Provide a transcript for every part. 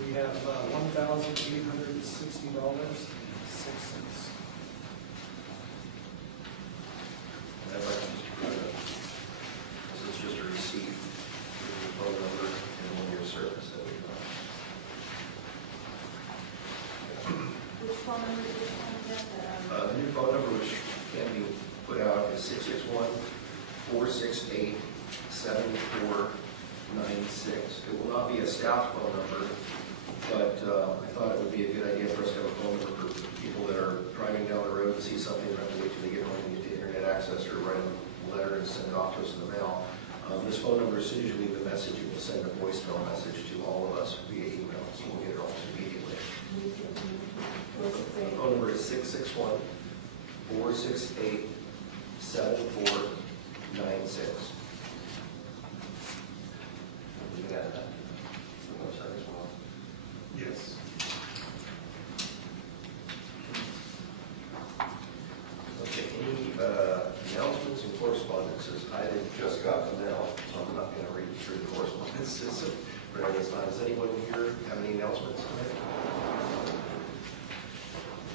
We have $1,860.06. And I'd like to just this is just a receipt with your phone number and 1 year service that we got. Which phone number did you want to get? The new phone number which can be put out is 661-468-7496. It will not be a staff phone number, but I thought it would be a good idea for us to have a phone number for people that are driving down the road and see something and have to wait till they get home and get the internet access or write a letter and send it off to us in the mail. This phone number, as soon as you leave the message, it will send a voicemail message to all of us via email, so we'll get it almost immediately. The phone number is 661-468-7496. We got that. The website as well. Yes. Okay, any announcements and correspondences? I just got them now, so I'm not going to read through the correspondences for any time. Does anyone here have any announcements tonight?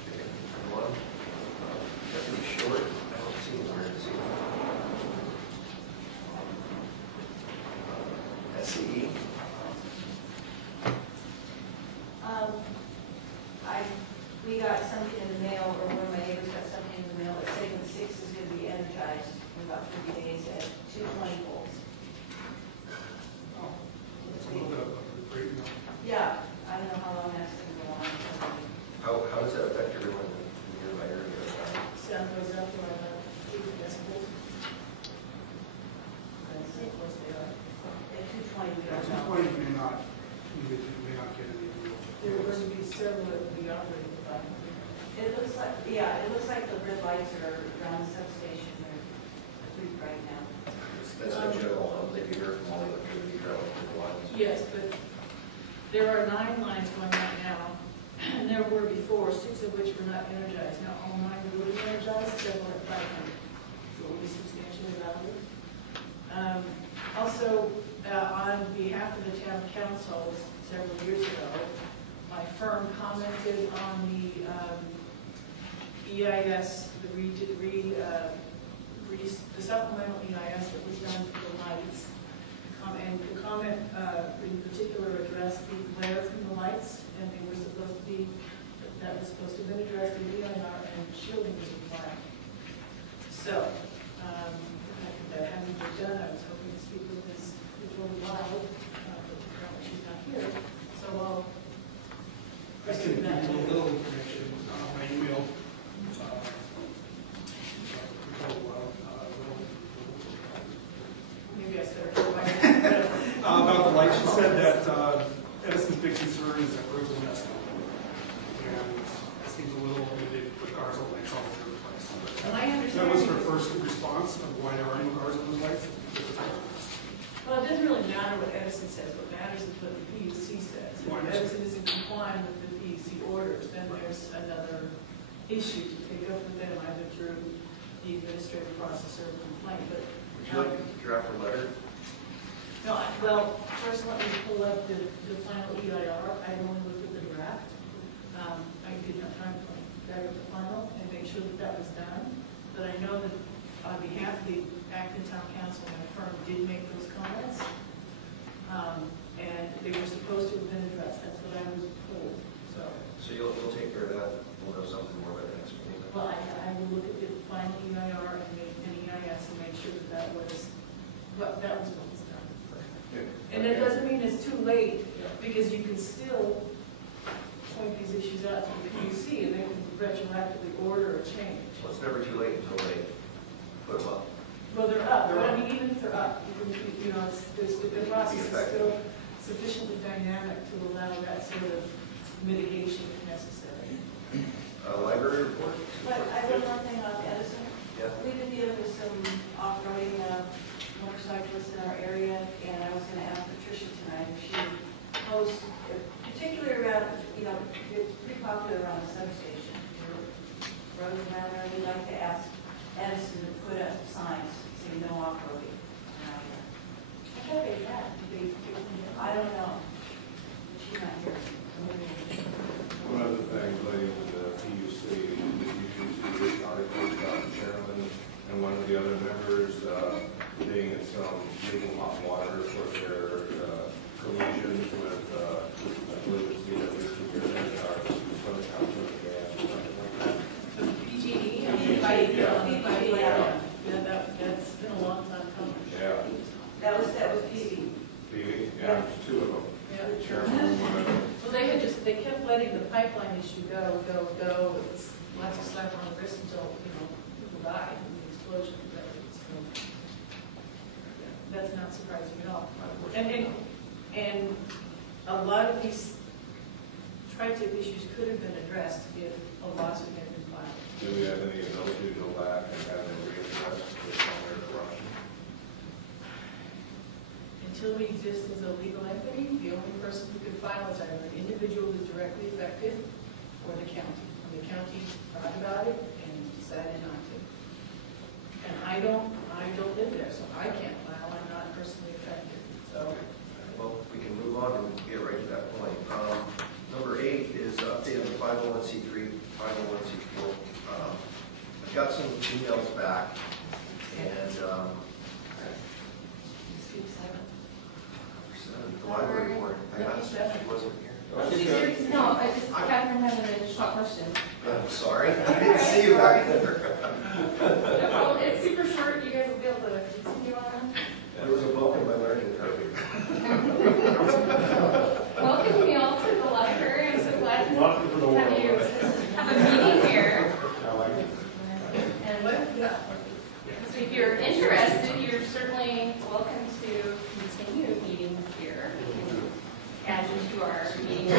Okay, anyone? Got to be short. I don't see them here this evening. SCE? We got something in the mail, or one of my neighbors got something in the mail that segment 6 is going to be energized in about 30 days at 220 volts. Oh, that's a little bit of a break now. Yeah, I don't know how long that's going to go on. How does that affect everyone in your area? Sun goes up to 80 decibels. That's how close they are. At 220, we don't know. 220 may not get any real. There are going to be several that will be operating at 500. It looks like, yeah, it looks like the red lights are around the substation. They're pretty bright now. That's a general, they do hear from all the electricity traveling through the lines. Yes, but there are 9 lines going right now, and there were before, 6 of which were not energized. Now all 9 will be energized, several at 500. So it will be substantially louder. Also, on behalf of the town council, several years ago, my firm commented on the EIS, the supplemental EIS that was done for the lights. And the comment in particular addressed the glare from the lights, and they were supposed to be, that was supposed to have been addressed in DIR, and shielding was required. So, that having been done, I was hoping to speak with Ms. Julie Wild, but apparently she's not here, so I'll I can give you a little information. My email. maybe I started. About the lights, she said that Edison's big concern is that roads are messed up. And it seems a little, they put cars on lights all over the place. And I understand. That was her first response of why there are no cars on those lights. Well, it doesn't really matter what Edison says. What matters is what the PUC says. If Edison isn't complying with the PUC orders, then there's another issue to take up with them, either through the administrative process or complaint. But Would you like to draft a letter? no, well, first let me pull up the final EIR. I only looked at the draft. I didn't have time to look at the final and make sure that that was done. But I know that on behalf of the Acton Town Council, my firm did make those comments, and they were supposed to have been addressed. That's what I was told. So you'll take care of that. We'll know something more about the next meeting. well, I will look at the final EIR and make an EIS and make sure that that was what was done. And that doesn't mean it's too late, because you can still point these issues out to the PUC and they can retroactively order a change. Well, it's never too late until they put them up. Well, they're up, but I mean, even if they're up, the process is still sufficiently dynamic to allow that sort of mitigation if necessary. Library report? But I have one thing on Edison. Yeah. We've been dealing with some off-roading motorcyclists in our area, and I was going to ask Patricia tonight if she would post, particularly around, it's pretty popular around the substation. Roads around there, we'd like to ask Edison to put up signs saying no off-roading around there. I thought they had. I don't know. She's not here. Well, they kept letting the pipeline issue go. It was lots of slap on the wrist until, people died in the explosion. So, that's not surprising at all. And a lot of these tri-tip issues could have been addressed if a lawsuit had been filed. Do we have any ability to go back and have them readdressed based on their corruption? Until we exist as a legal entity, the only person who could file is either an individual who's directly affected or the county. And the county thought about it and decided not to. And I don't live there, so I can't file. I'm not personally affected. So, Well, we can move on and get right to that point. Number 8 is update on the 501c3, 501c4. I've got some emails back, and the library board. I got she wasn't here. No, Catherine had an additional question. I'm sorry, I didn't see you back there. No problem, it's super short, you guys will be able to continue on. There was a bump in my learning curve. Welcome you all to the library, I'm so glad to Welcome to the world. have a meeting here. I like it. And so if you're interested, you're certainly welcome to continue meeting here. Add you to our meeting.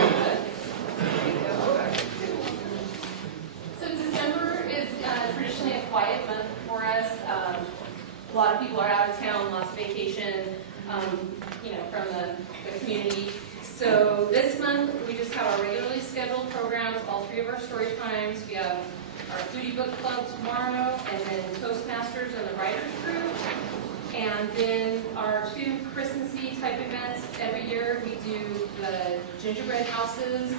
So December is traditionally a quiet month for us. A lot of people are out of town, lots of vacation, from the community. So this month, we just have our regularly scheduled programs, all 3 of our story times. We have our foodie book club tomorrow, and then Toastmasters and the Writers Group. And then our 2 Christmassy type events every year. We do the gingerbread houses.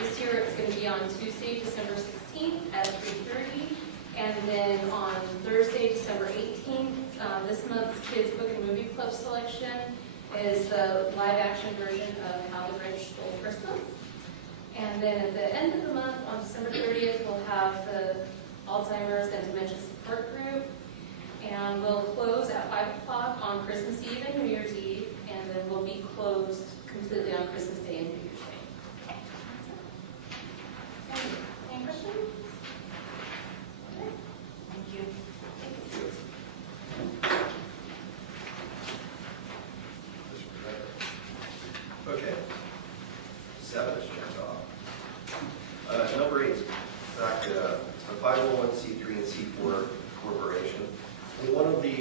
This year it's going to be on Tuesday, December 16th at 3:30. And then on Thursday, December 18th, this month's Kids Book and Movie Club selection is the live action version of How the Grinch Stole Christmas. And then at the end of the month, on December 30th, we'll have the Alzheimer's and Dementia Support Group. And we'll close at 5 o'clock on Christmas Eve and New Year's Eve. And then we'll be closed completely on Christmas Day and New Year's Day. Any questions? Okay. Thank you. Okay. 7 is checked off. Number 8, back to the 501c3 and C4 corporation. And one of the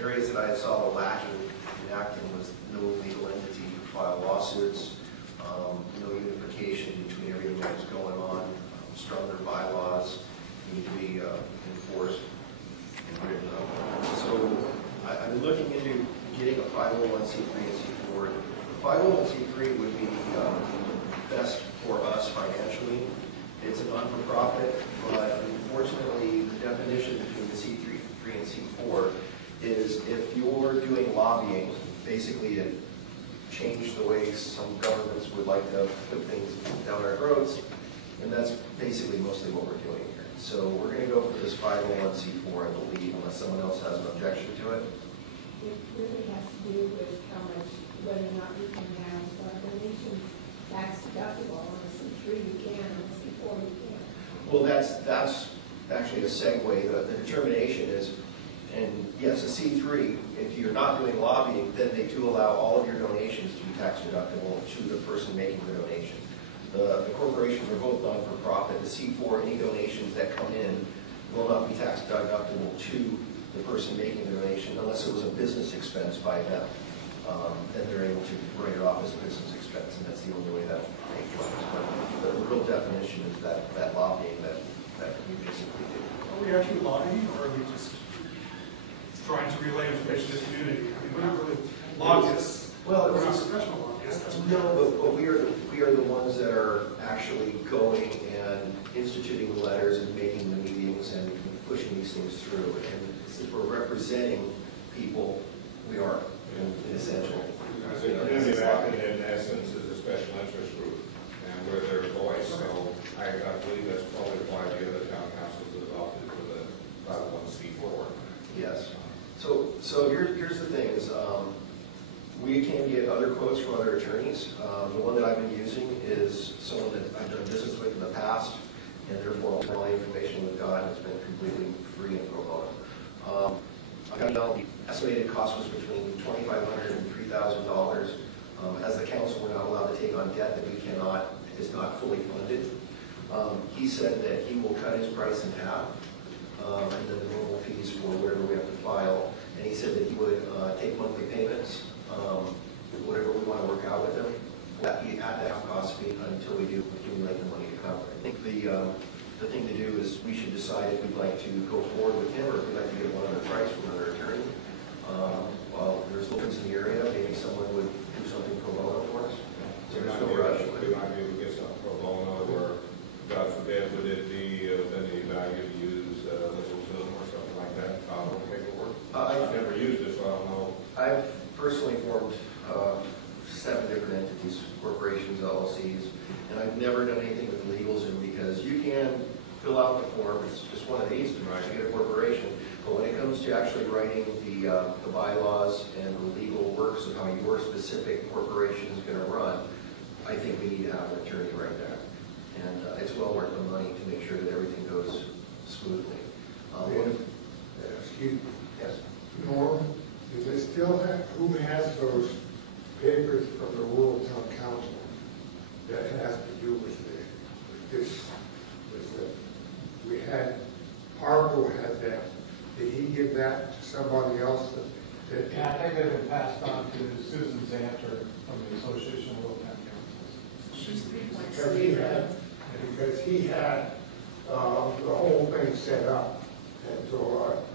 areas that I saw lacking in Acton was no legal entity to file lawsuits, no unification between everything that was going on, stronger bylaws need to be enforced and written up. So I've been looking into getting a 501c3 and C4. The 501c3 would be best for us financially. It's a non-for-profit, but unfortunately, the definition between the C3 and C4 is if you're doing lobbying, basically to change the way some governments would like to put things down our throats, and that's basically mostly what we're doing here. So we're going to go for this 501c4, I believe, unless someone else has an objection to it. It really has to do with how much, whether or not you can have donations tax deductible. On a C3 you can, on a C4 you can't. Well, that's actually a segue. The determination is, and yes, a C3, if you're not doing lobbying, then they do allow all of your donations to be tax deductible to the person making the donation. The corporations are both non-for-profit. The C4, any donations that come in will not be tax deductible to the person making the donation unless it was a business expense by them. Then they're able to write it off as a business expense, and that's the only way that works. But the real definition is that lobbying that we basically do. Are we actually lobbying, or are we just trying to relay information to the community? I mean, we're not really lobbyists. Well, We're not professional lobbyists. no, but we are the ones that are actually going and instituting the letters and making the meetings and pushing these things through. And since we're representing people, we are in essential. The community of Acton, in essence, is a special interest group, and we're their voice. So I believe that's probably why the other town councils adopted for the 501c4. Yes. So here's the thing is, We can get other quotes from other attorneys. The one that I've been using is someone that I've done business with in the past, and therefore all the information we've got has been completely free and pro bono. I got the estimated cost was between $2,500 and $3,000. As the council, we're not allowed to take on debt that we cannot, is not fully funded. He said that he will cut his price in half, and then the normal fees for whatever we have to file. And he said that he would take monthly payments, whatever we want to work out with him, at the half cost fee until we do accumulate the money to cover. I think the thing to do is we should decide if we'd like to go forward with him or if we'd like to get one other price from another attorney. Well, there's locals in the area, maybe someone would do something pro bono for us. So there's no rush. We might be able to get something pro bono, or God forbid, would it be of any value to use legal Zoom or something like that, file paperwork? I've never used it, so I don't know. I've personally formed 7 different entities, corporations, LLCs, and I've never done anything with LegalZoom because you can fill out the form, it's just one of these to get a corporation, but when it comes to actually writing the bylaws and the legal works of how your specific corporation is going to run, I think we need to have an attorney right there. And it's well worth the money to make sure that everything goes smoothly. Excuse me. Yes. Norm, do they still have, who has those papers from the Rural Town Council that has to do with this? We had, Harpo had that. Did he give that to somebody else? Yeah, I think they've been passed on to Susan Zanter from the Association of Rural Town Councils. She's 3.3. Because he had the whole thing set up. And so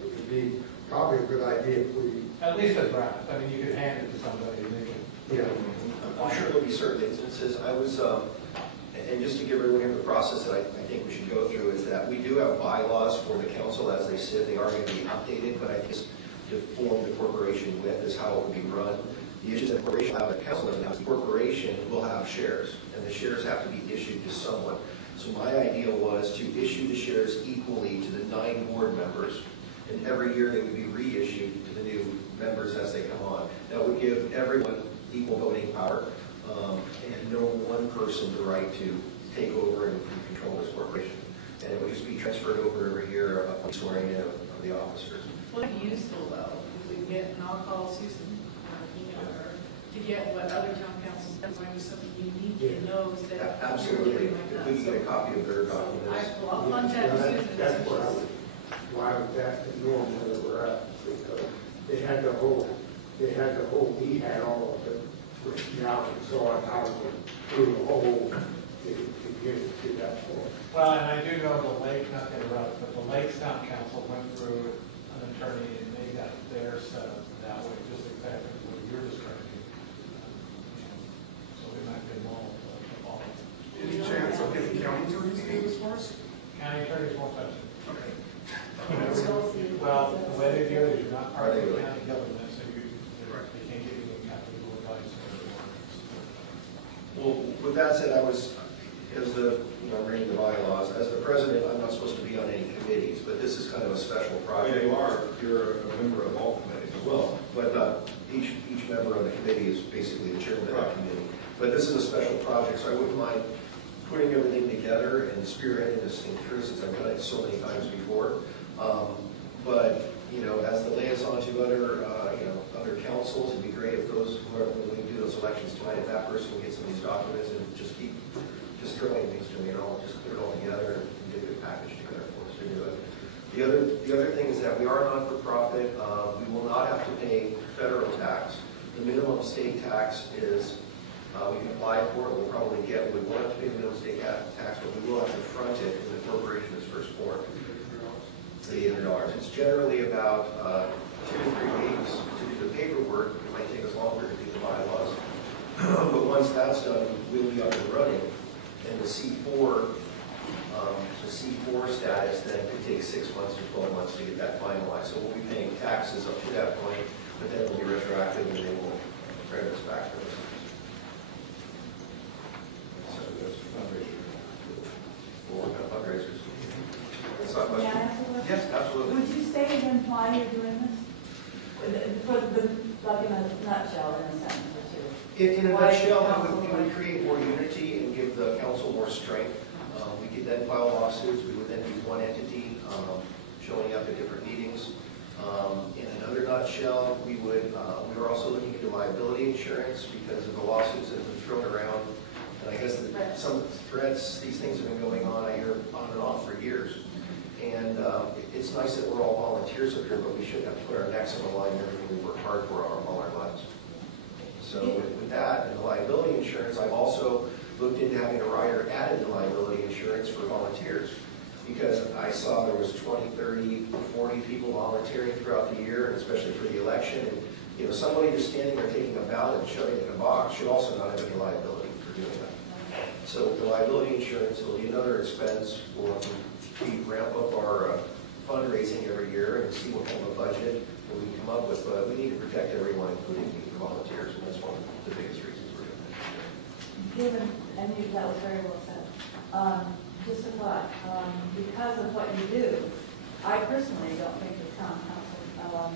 it would be probably a good idea if we... At least a draft. I mean, you could hand it to somebody and they can... Yeah. I'm sure there'll be certain instances. I was, and just to give everyone here the process that I think we should go through is that we do have bylaws for the council as they sit. They are going to be updated, but I think to form the corporation with is how it will be run. The issue that the corporation will have, the council doesn't have, the corporation will have shares, and the shares have to be issued to someone. So my idea was to issue the shares equally to the 9 board members, and every year they would be reissued to the new members as they come on. That would give everyone equal voting power, and no one person the right to take over and control this corporation. And it would just be transferred over every year upon swearing in of the officers. Well, it'd be useful though, if we get, and I'll call Susan, email her, to get what other town councils have, when there's something unique and knows that. Absolutely. You're doing If we can get a copy of their documents. I'll contact Susan. That's what I would, why I was asking Norm where they were at, because they had the whole, he had all of it written out and so on, how to go through the whole, to get it to that point. Well, and I do know the Lake, not to interrupt, but the Lakes Town Council went through an attorney and they got their set up that way, just exactly what you're describing. So we might be involved to follow. Any chance of getting county attorneys to do this for us? County attorneys won't touch it. Okay. Well, the way they do it is you're not part of the county government, so they can't give you any kind of legal advice. Well, with that said, I was, as the, I'm reading the bylaws, as the president, I'm not supposed to be on any committees, but this is kind of a special project. You're a member of all committees as well. But each member on the committee is basically the chairman of that committee. But this is a special project, so I wouldn't mind putting everything together and spearheading this thing through since I've done it so many times before. But, as the liaison to other councils, it'd be great if whoever we do those elections tonight, if that person can get some of these documents and just keep throwing things to me, and I'll just put it all together and get a good package together for us to do it. The other thing is that we are not-for-profit. We will not have to pay federal tax. The minimum state tax is, we can apply for it, we'll probably get, we won't have to pay minimum state tax, but we will have to front it when the corporation is first formed. The $800. It's generally about 2 to 3 weeks to do the paperwork. It might take us longer to do the bylaws. But once that's done, we'll be up and running. And the C4 status then could take 6 months to 12 months to get that finalized. So we'll be paying taxes up to that point, but then it'll be retroactive and they will credit us back for this. So that's a fundraiser. What kind of fundraisers? It's not much. May I ask a question? Yes, absolutely. Would you say again why you're doing this? Like in a nutshell, in a sense. In a Why nutshell, council? it would create more unity and give the council more strength. We could then file lawsuits. We would then be one entity showing up at different meetings. In another nutshell, we were also looking into liability insurance because of the lawsuits that have been thrown around. And I guess that some threats, these things have been going on, I hear on and off for years. And it's nice that we're all volunteers up here, but we shouldn't have to put our necks on the line and everything we work hard for all our lives. So with that and the liability insurance, I've also looked into having a rider added to liability insurance for volunteers, because I saw there was 20, 30, 40 people volunteering throughout the year, and especially for the election. And you know, somebody just standing there taking a ballot and shoving it in a box should also not have any liability for doing that. So the liability insurance will be another expense. We'll ramp up our fundraising every year and see what kind of a budget we can come up with. But we need to protect everyone, including the volunteers, and that's one of the biggest reasons we're doing it. Given, and that was very well said. Just a thought, because of what you do, I personally don't think the town council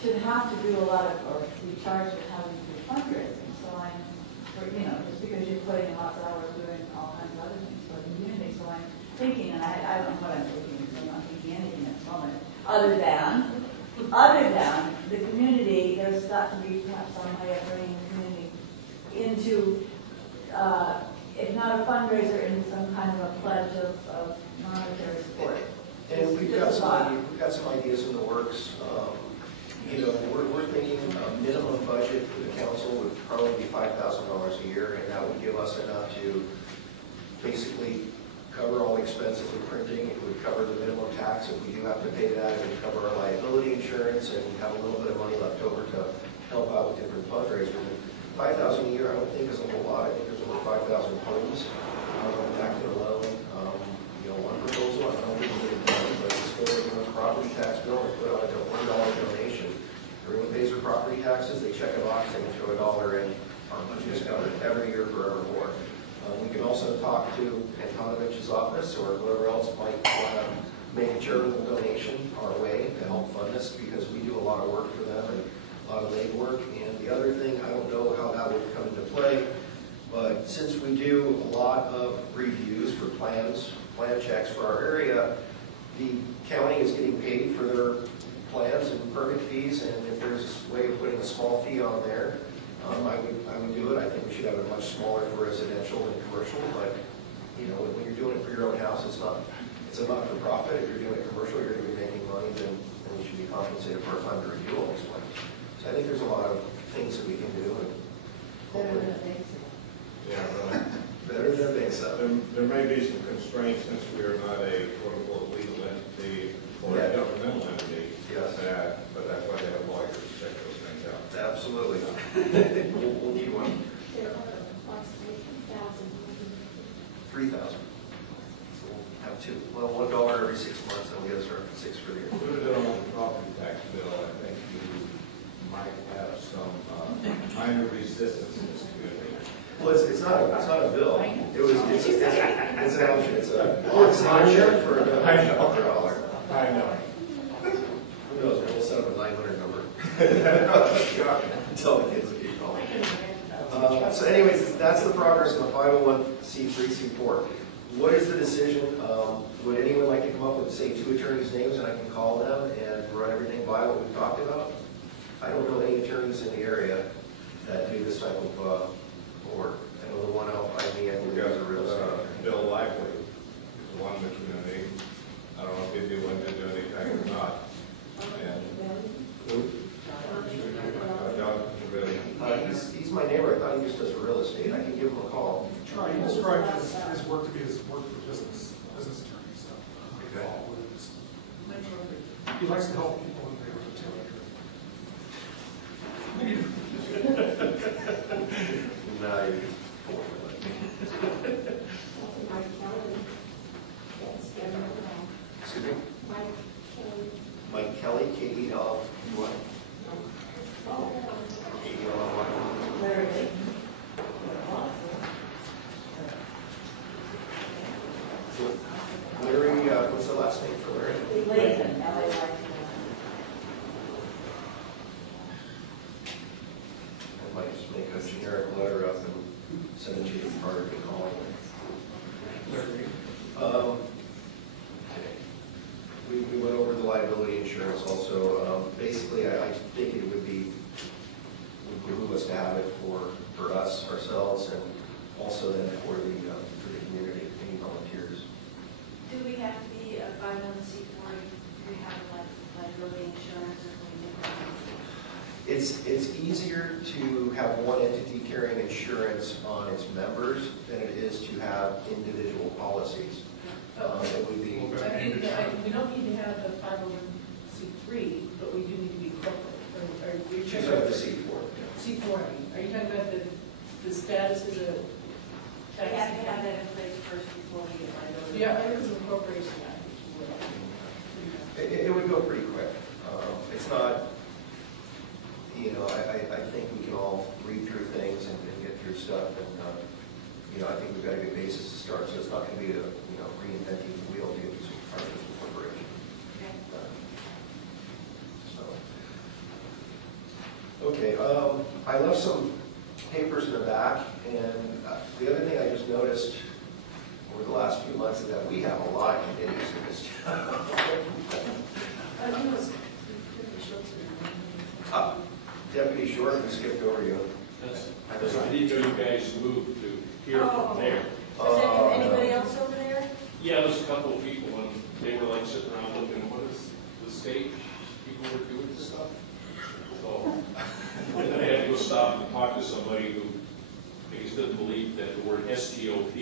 should have to do a lot of, or be charged with having to do fundraising. So just because you're putting in lots of hours doing all kinds of other things for the community. So I'm thinking, and I don't know what I'm thinking, because I'm not thinking anything at the moment, other than the community, there's got to be perhaps some way of bringing the community into, if not a fundraiser, into some kind of a pledge of monetary support. And we've got some ideas in the works. We're thinking a minimum budget for the council would probably be $5,000 a year, and that would give us enough to basically cover all the expenses of printing. It would cover the minimum tax if we do have to pay that. It would cover our liability insurance, and have a little bit of money left over to help out with different fundraisers. $5,000 a year, I don't think is a whole lot. I think there's over 5,000 homes in Acton alone. One proposal, I don't think we're going to do, but just go to a property tax bill and put out a $1 donation. Everyone pays their property taxes, they check a box, they can throw $1 in. Our budget is covered every year forevermore. We can also talk to Antonovich's office or whoever else might want to make a charitable donation our way to help fund this, because we do a lot of work for them and a lot of leg work. And the other thing, I don't know how that would come into play, but since we do a lot of reviews for plan checks for our area, the county is getting paid for their plans and permit fees, and if there's a way of putting a small fee on there, I would do it. I think we should have it much smaller for residential and commercial, but when you're doing it for your own house, it's a not-for-profit. If you're doing it commercial, you're going to be making money, then we should be compensated for a time to review all these plans. So I think there's a lot of things that we can do. Yeah, really. Better than they said. There may be some constraints since we are not a quote-unquote legal entity or a governmental entity. Yes. But that's why they have lawyers to check those things out. Absolutely. We'll need one. There are approximately 3,000. So we'll have two. Well, $1 every 6 months, and we'll get us around 6 for the year. Put it on the property tax bill. I think you might have some minor resistance in this community. Well, it's not a bill. It's an option. It's an option for $1. I know. Who knows? We'll set up a 900 number. Tell the kids to keep calling. So anyways, that's the progress on the 501c3c4. What is the decision? Would anyone like to come up with, say, 2 attorneys' names, and I can call them and run everything by what we've talked about? I don't know any attorneys in the area that do this type of work. I know the one out by me, I We believe, got is a real estate. Bill Lively is one in the community. I don't know if he'd be willing to do anything or not. And who? John, He's my neighbor. I thought he just does real estate. I can give him a call. He described his work to be his work for business attorney, so. Okay. He likes to help people in their No, you excuse me? Mike Kelly, K-E-L-U-Y. Larry. Larry, what's the last name for Larry? Liaison, L-A-Y. I might just make a send it to you prior to calling. We went over the liability insurance also. Basically, I think it would behoove us to have it for us, ourselves, and also then for the community, any volunteers. Do we have to be a 501c4 to have like liability insurance or something? It's easier to have one entity carrying insurance on its members than it is to have individual policies. It would be. We don't need to have a 501c3, but we do need to be corporate. She's up to C4. C4, I mean. Are you talking about the status as a We have to have that in place first before we get liability. Yeah, I think it's a corporation. It would go pretty quick. It's not, I think we can all read through things and get through stuff, and I think we've got a good basis to start. So it's not going to be reinventing the wheel to get this corporation. Okay. I left some papers in the back, and the other thing I just noticed over the last few months is that we have a lot of committees in this town. Deputy Short, we skipped over you. I need you guys moved to here from there. Is anybody else over there? Yeah, there's a couple of people, and they were like sitting around looking, what is the stage people were doing this stuff? So, and then I had to go stop and talk to somebody who, I guess, didn't believe that the word STOP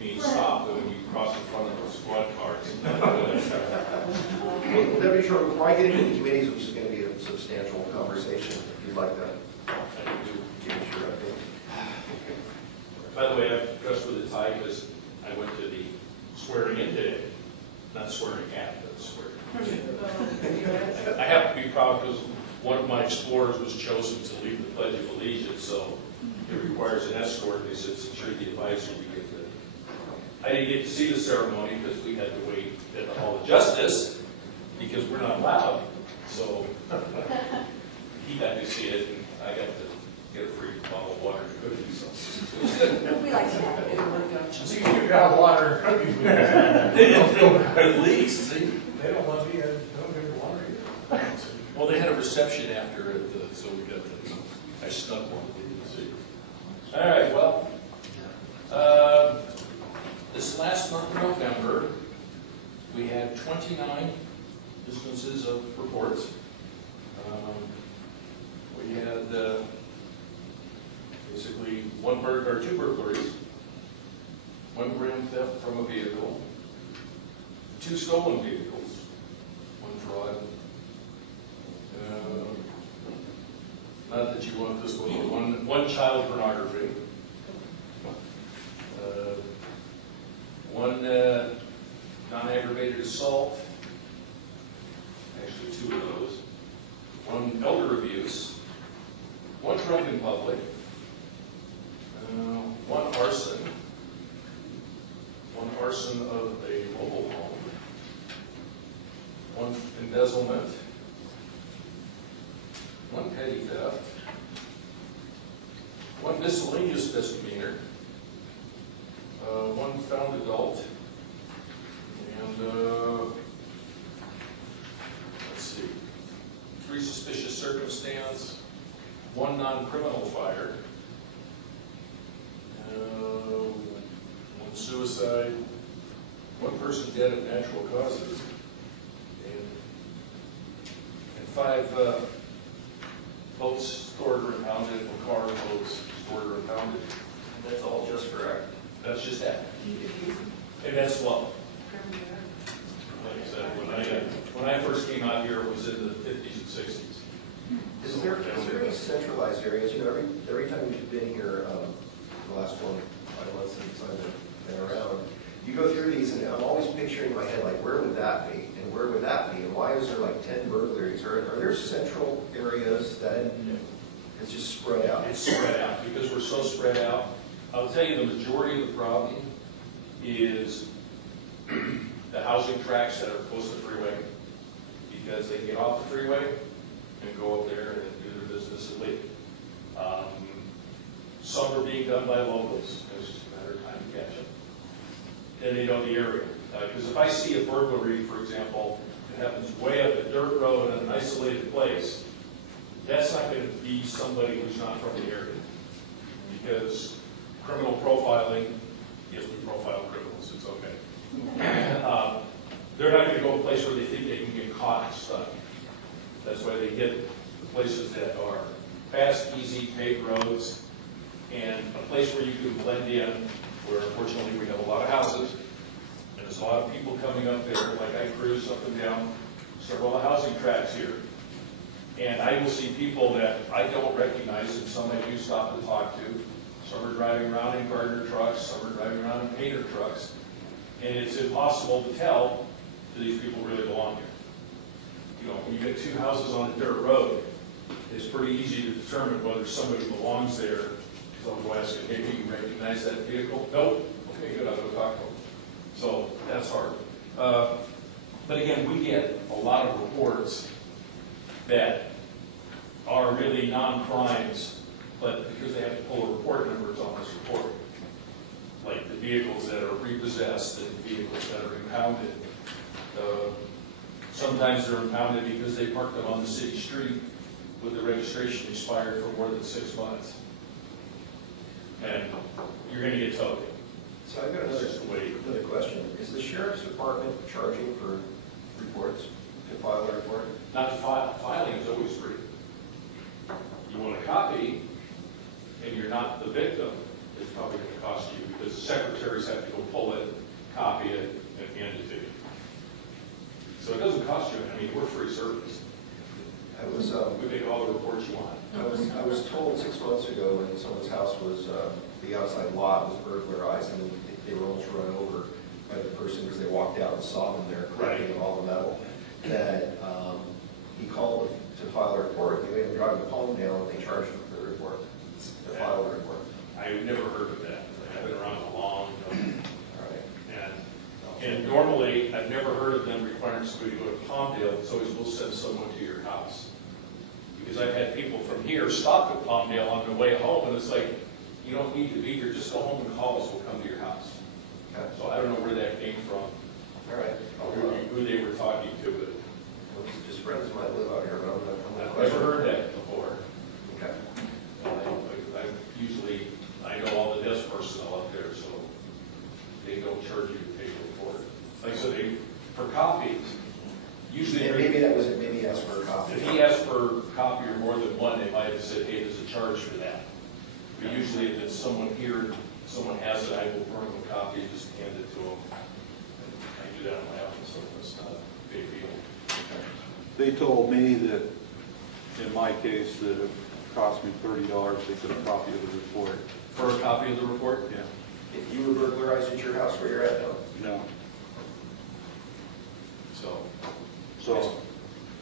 means stop when you cross in front of those squad cars. Well, Deputy Short, before I get into the committees, which is going to be a substantial conversation, if you'd like to give us your update. By the way, I'm dressed with a tie because I went to the swearing in today. Not swearing at, but swearing in. I have to be proud because one of my explorers was chosen to lead the Pledge of Allegiance, so it requires an escort. They said, since you're the advisor, we get to. I didn't get to see the ceremony because we had to wait at the Hall of Justice because we're not allowed. So he got to see it, and I got to get a free bottle of water and cookies. So. We like that. See, you got water and cookies. At least, see? They don't want me, they don't give me water either. Well, they had a reception after it, so we got to, I snuck one. See? All right, well, this last month of November, we had 29 instances of reports. We had basically two burglaries, 1 grand theft from a vehicle, 2 stolen vehicles, 1 fraud. Not that you want this one, one child pornography, 1 non-aggravated assault, actually 2 of those, 1 elder abuse, 1 drug in public, 1 arson, 1 arson of a mobile home, 1 embezzlement, 1 petty theft, 1 miscellaneous misdemeanor, 1 found adult, and let's see, 3 suspicious circumstance, 1 non-criminal fire, 1 suicide, 1 person dead of natural causes, and 5 boats stored or impounded, or car boats stored or impounded. And that's all just for Acton. That's just that. And that's low. Like I said, when I first came out here, it was in the 50s and 60s. Is there any centralized areas? Every time we've been here, the last 5 months since I've been around, you go through these, and I'm always picturing in my head, like, where would that be? And where would that be? And why is there like 10 burglaries? Are there central areas that it's just spread out? It's spread out because we're so spread out. I'll tell you, the majority of the problem is the housing tracts that are close to the freeway, because they get off the freeway. and go up there and do their business and leave. Some are being done by locals, it's just a matter of time to catch them. And they know the area. Because if I see a burglary, for example, that happens way up a dirt road in an isolated place, that's not going to be somebody who's not from the area. Because criminal profiling, yes, we profile criminals, it's okay. They're not going to go a place where they think they can get caught and stuck. That's why they hit the places that are fast, easy, paved roads, and a place where you can blend in, where unfortunately we have a lot of houses, and there's a lot of people coming up there, like I cruise up and down several housing tracts here. And I will see people that I don't recognize, and some I do stop and talk to. Some are driving around in gardener trucks, some are driving around in painter trucks, and it's impossible to tell do these people really belong here. You know, when you get two houses on a dirt road, it's pretty easy to determine whether somebody belongs there. So I'll go ask them, hey, do you recognize that vehicle? Nope. Okay, good, I'll go talk to them. So that's hard. But again, we get a lot of reports that are really non-crimes, but because they have to pull a report number, it's on this report. Like the vehicles that are repossessed and vehicles that are impounded. Sometimes they're impounded because they parked them on the city street with the registration expired for more than 6 months. And you're going to get towed. So I've got another question. Is the sheriff's department charging for reports, to file a report? Not to file. Filing is always free. You want a copy, and you're not the victim, it's probably going to cost you, because the secretaries have to go pull it, copy it, and hand it to you. So it doesn't cost you. I mean, we're free service. We make all the reports you want. I was told 6 months ago when someone's house was, the outside lot was burglarized, and they were almost run over by the person because they walked out and saw them there collecting all the metal, that he called to file a report. They made him drive the home down, and they charged him for the report, to file the report. I've never heard of that. I've been around a long time. All right. And normally, I've never heard of them requiring somebody to go to Palmdale. It's always, we'll send someone to your house. Because I've had people from here stop at Palmdale on their way home, and it's like, you don't need to be here, just go home and call us, we'll come to your house. Okay. So I don't know where that came from, All right. who they were talking to, but Just friends might live out here, but I've never heard that before. Okay. I know all the desk personnel up there, so they don't charge you to pay for it. Like I said, for copies, usually. And maybe that was it, maybe he asked for a copy. If he asked for a copy or more than one, they might have said, hey, there's a charge for that. But usually if it's someone here, someone has it, I will bring them a copy, just hand it to them. I do that in my office, so it's not a big deal. They told me that, in my case, that it cost me $30 to get a copy of the report. For a copy of the report? Yeah. If you were burglarized at your house where you're at now? No. So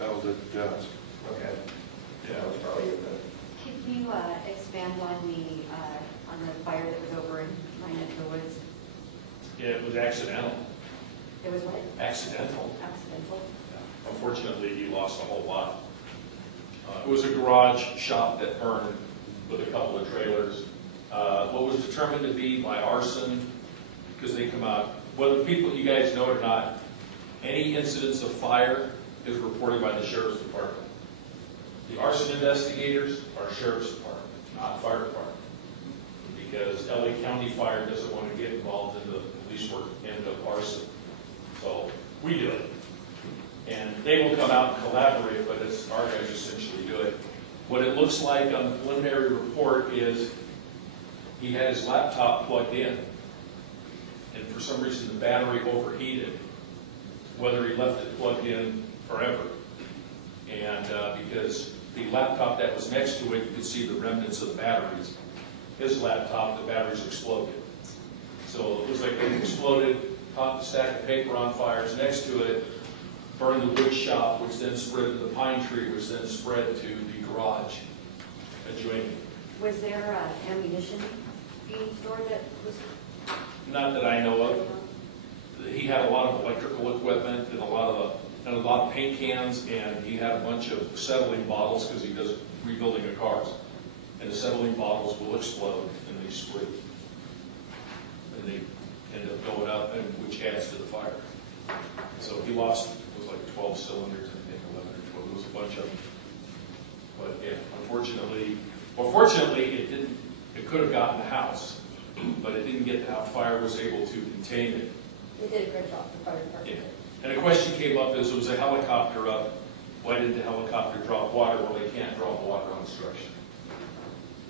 that was a just. Okay. Yeah. That was probably it then. Could you expand on the fire that was over in my neck of the woods? Yeah, it was accidental. It was what? Accidental. Accidental? Yeah. Unfortunately, he lost a whole lot. It was a garage shop that burned with a couple of trailers. What was determined to be by arson, because they come out, whether people, you guys know it or not, any incidents of fire is reported by the sheriff's department. The arson investigators are sheriff's department, not fire department. Because LA County Fire doesn't want to get involved in the police work end of arson. So we do it. And they will come out and collaborate, but it's our guys essentially do it. What it looks like on the preliminary report is he had his laptop plugged in, and for some reason the battery overheated, whether he left it plugged in forever. And because the laptop that was next to it, you could see the remnants of the batteries. His laptop, the batteries exploded. So it was like it exploded, caught the stack of paper on fires next to it, burned the wood shop, which then spread to the pine tree, which then spread to the garage adjoining. Was there ammunition being stored that was? Not that I know of. He had a lot of electrical equipment and a lot of paint cans, and he had a bunch of acetylene bottles because he does rebuilding of cars. and acetylene bottles will explode and they split. And they end up going up, and which adds to the fire. So he lost, it was like 12 cylinders, I think, 11 or 12, it was a bunch of them. But yeah, unfortunately, well, fortunately, it could have gotten the house, but it didn't get how fire was able to contain it. They did a great job, the fire department. Yeah. And a question came up is, there was a helicopter up. Why didn't the helicopter drop water? Well, they can't drop water on the structure.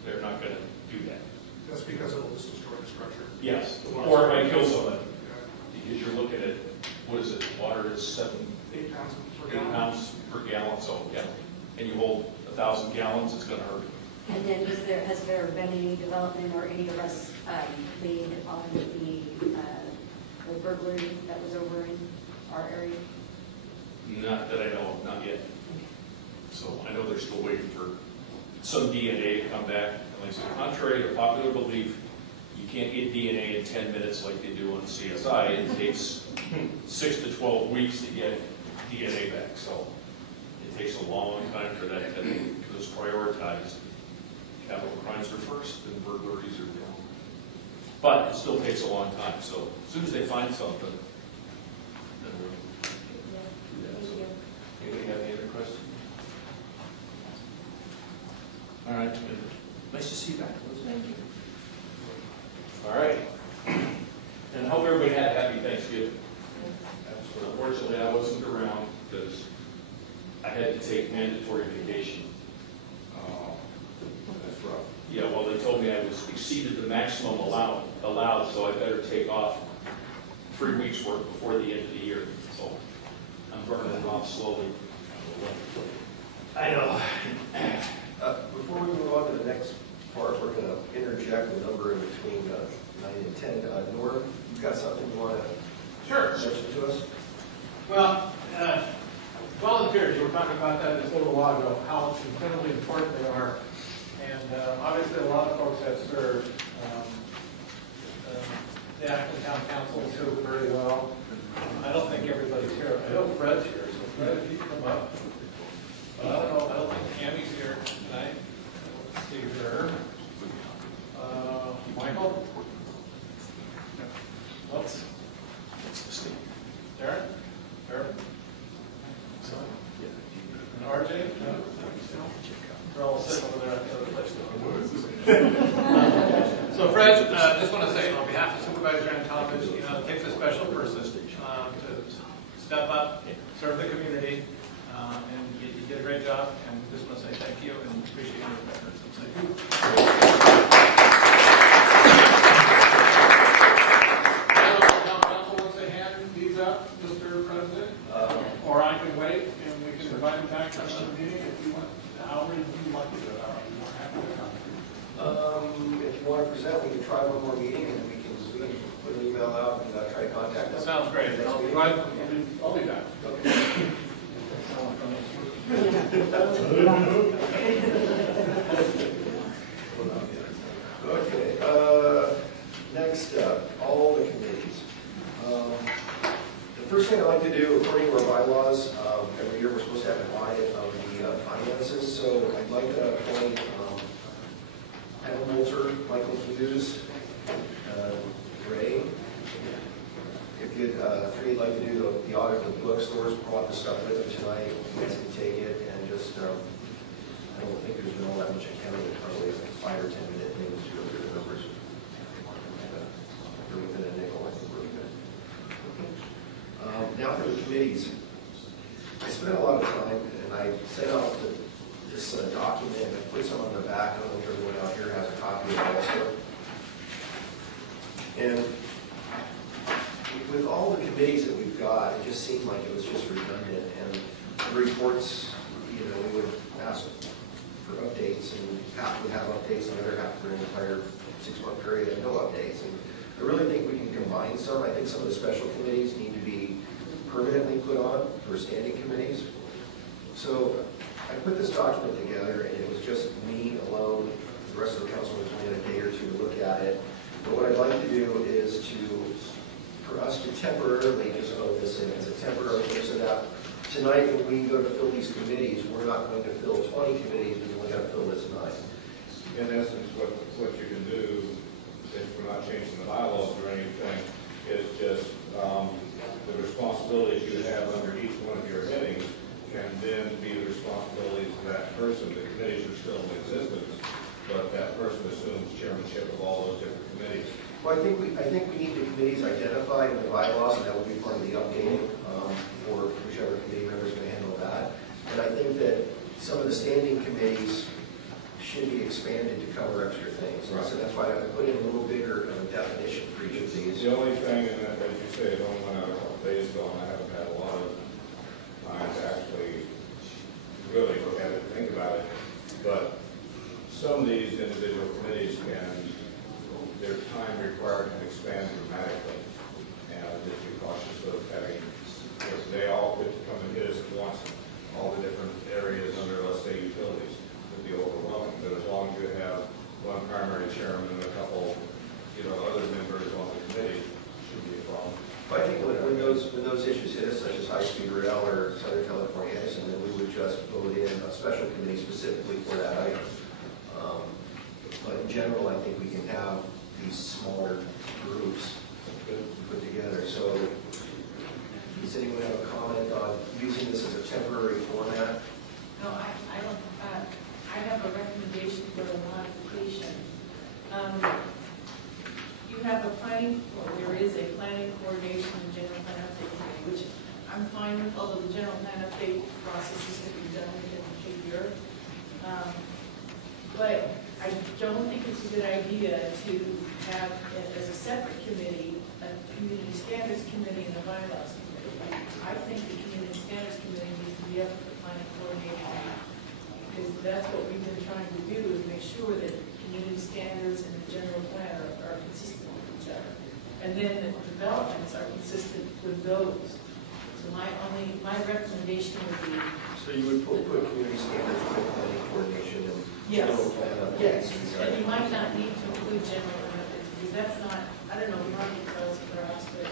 They're not going to do that. That's because it will just destroy the structure. Yes, or it might kill somebody. Because you're looking at, what is it, water is 8 pounds per 8 gallon. pounds per gallon, so yeah. And you hold 1,000 gallons, it's going to hurt. And then has there been any development or any arrests made on the burglary that was over in our area? Not that I know of, not yet. So I know they're still waiting for some DNA to come back. And like I said, contrary to popular belief, you can't get DNA in 10 minutes like they do on CSI. It takes 6 to 12 weeks to get DNA back. So it takes a long time for that to be, because it's prioritized. Capital crimes are first, then burglaries are down. But it still takes a long time. So as soon as they find something, then we'll do that. So, anybody have any other questions? All right. Nice to see you back. Thank you. All right. And I hope everybody had a happy Thanksgiving. Unfortunately, I wasn't around because I had to take mandatory vacation. That's rough. Yeah, well, they told me I was exceeded the maximum allowed, so I better take off 3 weeks' work before the end of the year. So I'm burning it off slowly. I know. Before we move on to the next part, we're going to interject a number in between 9 and 10. Norm, you've got something you want to mention to us? Well, volunteers, you were talking about that just a little while ago, how incredibly important they are. And obviously a lot of folks have served. The Acton Town Council served very well. I don't think everybody's here. I know Fred's here, so Fred, if you come up. But I don't think Tammy's here tonight. Let's see her. Michael? Oops. Darren? Darren? And RJ? No? They're all sitting over there at the other place. So Fred, just want to say on behalf of Supervisor Antonovich, it takes a special person to step up, serve the community, and you did a great job, and just want to say thank you and appreciate your efforts. Council wants to hand these up, Mr. President, or I can wait and we can invite him back to another meeting if you want. However you want to do it. If you want to present, we can try one more meeting and we can put an email out and try to contact us. That sounds great. I'll be back. Okay. Next up, all the committees. The first thing I'd like to do, according to our bylaws, every year we're supposed to have an audit of the finances. So I'd like to appoint Adam Moulter, Michael Hughes, Ray. If you'd three would like to do the audit of the bookstores, brought the stuff with them tonight, you guys can take it and just, I don't think there's been all that much accounting, probably 5 or 10 minute things to go through the numbers. We're within a nickel, I think we're good. Now for the committees. I spent a lot of time and I sent out this document and I put some on the back. I don't know if everyone out here has a copy of it also. And with all the committees that we've got, it just seemed like it was just redundant. And the reports, we would ask for updates, and half would have updates, and the other half for an entire 6-month period and no updates. And I really think we can combine some. I think some of the special committees need to be permanently put on for standing committees. So I put this document together, and it was just me alone. The rest of the council was only a day or two to look at it. But what I'd like to do is for us to temporarily just vote this in as a temporary thing, so that tonight when we go to fill these committees, we're not going to fill 20 committees, we're only going to fill this 9. in essence, what you can do, if we're not changing the bylaws or anything, is just the responsibilities you have under each one of your headings can then be the responsibilities of that person. The committees are still in existence, but that person assumes chairmanship of all those different committees. Well, I think we need the committees identified in the bylaws, and that would be part of the updating for whichever committee member is going to handle that. And I think that some of the standing committees should be expanded to cover extra things. Right. So that's why I put in a little bigger definition for each of these. The only thing, and as you say, it only went out a couple of days ago, and I haven't had a lot of time to actually really look at it and think about it, but some of these individual committees their time required can expand dramatically, and just be cautious of having, if they all could come and hit us at once, all the different areas under, let's say, utilities, would be overwhelming, but as long as you have one primary chairman and a couple, other members on the committee, shouldn't be a problem. I think when those issues hit us, such as high-speed rail or Southern California Edison, then we would just vote in a special committee specifically for that item. But in general, I think we can have these smaller groups put together. So does anyone have a comment on using this as a temporary format? No, I don't, I have a recommendation for a modification. You have a planning, or there is a planning coordination and general plan update committee, which I'm fine with, although the general plan update process is to be done within a year. But I don't think it's a good idea to have, as a separate committee, a community standards committee and a bylaws committee. I think the community standards committee needs to be up to the planning coordination, because that's what we've been trying to do, is make sure that community standards and the general plan are consistent with each other. And then the developments are consistent with those. So my recommendation would be. So you would put community standards with planning coordination and Yes. general plan updates. Yes, and you might not need to include general benefits, because that's not, I don't know, market tells perhaps, but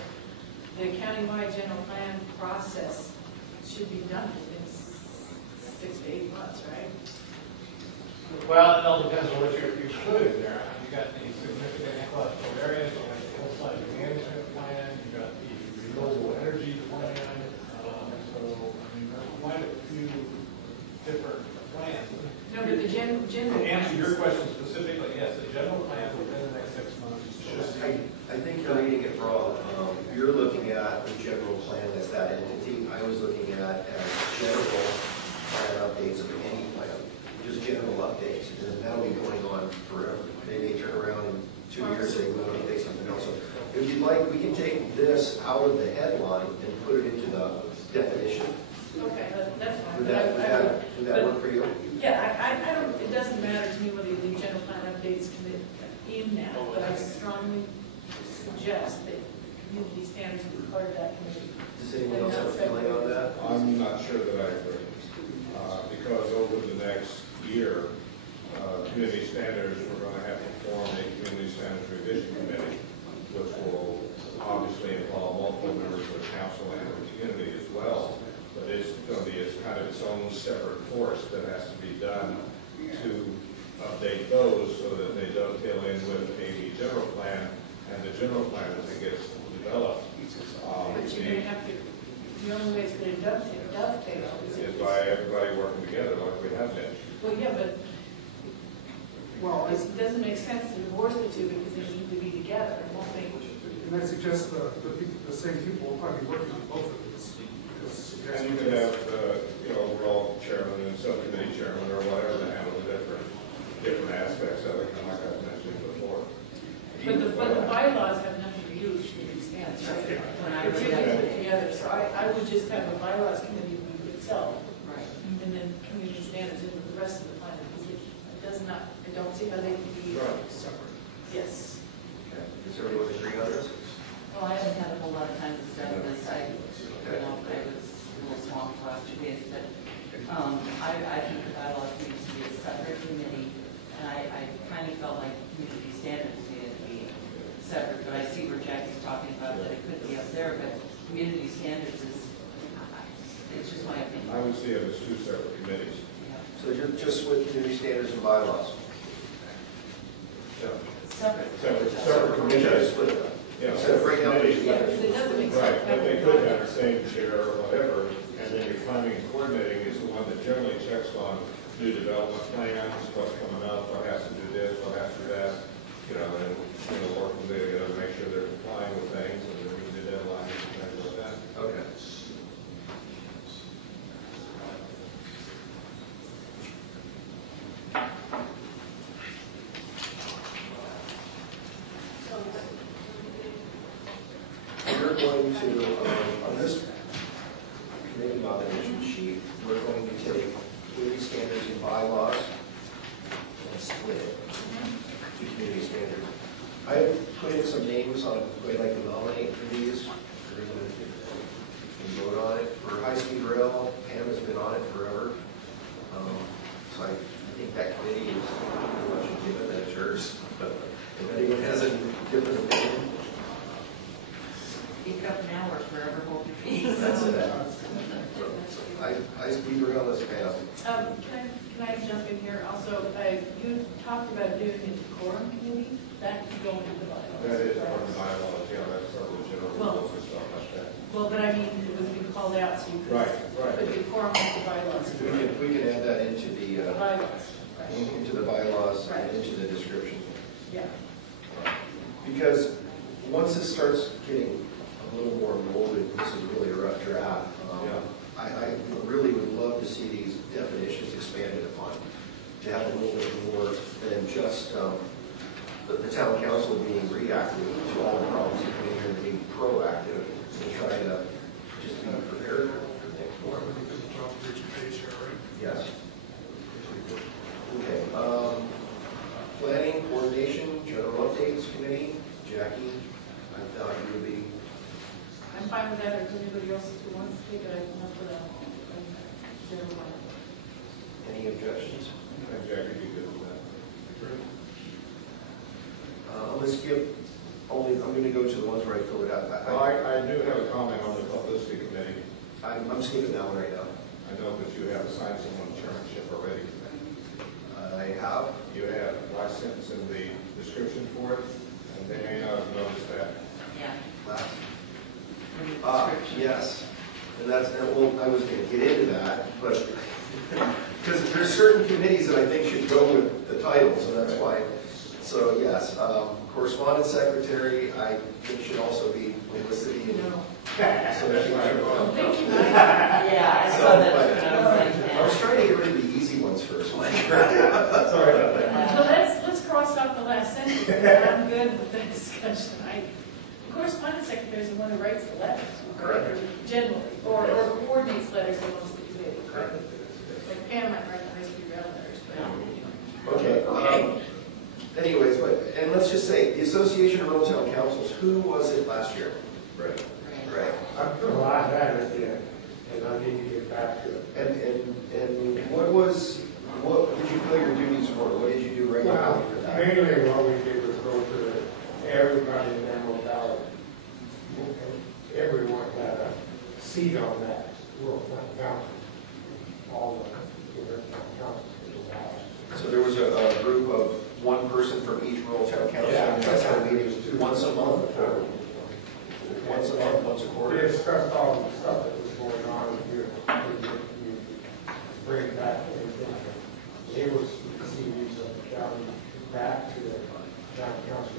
the countywide general plan process should be done within 6 to 8 months, right? Well, it all depends on what you're including there. You got the significant ecological areas, you got the hillside management plan, you got the renewable energy plan. So, there's quite a few different plans. No, but the general. To answer your question specifically, yes, the general plan within the next 6 months should be. I think you're reading it wrong. You're looking at the general plan as that entity. I was looking at as general plan updates of any plan, just general updates, and that'll be going on forever. They may turn around in 2 years and say, we want to update something else. So if you'd like, we can take this out of the headline and put it into the definition. Okay, that's fine. Would that work for you? Yeah, I don't, it doesn't matter to me whether the general plan updates commit in now, but I strongly suggest that community standards be part of that committee. Does anyone else have a feeling on that? I'm not sure that I agree, because over the next year, community standards, we're going to have to form a community standards revision committee, which will obviously involve multiple members of the council and the community as well. But it's going to be kind of its own separate force that has to be done to update those so that they dovetail in with a general plan, and the general plan as it gets developed. But you're going to have to, the only way it's going to dovetail Is by everybody working together like we have been. Well, yeah, but, well, it doesn't make sense to divorce the two because they need to be together. It won't make. And I suggest the same people will probably be working on both of these. And you could have, overall chairman and subcommittee chairman or whatever to handle the different aspects of it, kind of like I mentioned before. But the bylaws have nothing to do with community standards, right? When I put it together, so I would just have a bylaws committee move itself. Right. And then community standards in with the rest of the plan, because it does not, I don't see how they can be separate. Yes. Okay. Does everyone agree on this? Well, I haven't had a whole lot of time to study this. I was a little swamped the last 2 days, but I think the bylaws needs to be a separate committee, and I kind of felt like community standards needed to be separate, but I see where Jackie's talking about that it could be up there, but community standards is, it's just my opinion. I would see it as two separate committees. So you're just with community standards and bylaws? separate. Separate committees. Split it up. Yeah, Instead of breaking out committees. each Yeah, because it doesn't make sense. Right, but they could have the same chair or whatever, and then your planning and coordinating is the one that generally checks on new development plans, what's coming up, what has to do this, what has to do that, and, work from there, make sure they're complying with things, and then we can do deadlines and things like that. Okay. We're going to, on this committee nomination sheet, we're going to take community standards and bylaws and split it to community standards. I put in some names on who I'd like to nominate for these. You can vote on it. For high-speed rail, Pam has been on it forever. So I think that committee is pretty much a given that it's hers. If anyone has a different opinion, Speak up now or forever hold your peace. that's it. High-speed rail is Pam. Can I jump in here also? You talked about doing a decorum committee, that could go into the bylaws. That is part of the bylaws, that's sort of the general rules and stuff like that. Well, but I mean, it was being called out, so you could. Right. Put decorum into the bylaws. We can add that into the Bylaws, into the bylaws Right. and into the description. yeah. Because once it starts getting a little more molded, this is really a rough draft. I really would love to see these definitions expanded upon, to have a little bit more than just the town council being reactive to all the problems that come in here and being proactive and trying to just be prepared for things more. Yes. Okay. Planning, coordination, general updates committee, Jackie, I thought you would be. I'm fine with that, or if anybody else who wants to take it, I can up with a general one. Any objections? And Jackie, you good with that? Let's give, I'm going to go to the ones where I fill it out. I do have a comment on the publicity committee. I'm skipping that one right now. I know that you have assigned someone chairmanship already. I have. You have last sentence in the description for it, and they may not have noticed that. Yeah. Last. Description. Yes. And that's, well, I was going to get into that, but because there's certain committees that I think should go with the titles, and that's why. So yes, correspondence secretary, I think should also be publicity. So that you Yeah, I saw that. I was trying to get rid of the easy ones first, Mike. Sorry about that. Well, let's cross off the last sentence, I'm good with that discussion. The correspondence secretary is the one who writes the letters. Correct. Generally, or coordinates letters amongst the committee. Correct. Like Pam might write the high-speed rail letters, but, Okay. Anyways, and let's just say, the Association of Rural Town Councils, who was it last year? Right. Right. I put a lot of that in there, and I need to get back to it. And what did you fill your duties for? What did you do regularly for that? Mainly what we did was go to everybody in that locality. Everyone had a seat on that rural town council. All the rural town councils. So there was a group of one person from each rural town council, and that's how we meet once a month, or once a month, once a We quarter. discussed all the stuff that was going on here. We bring it back to the able CVs of the county back to the town council.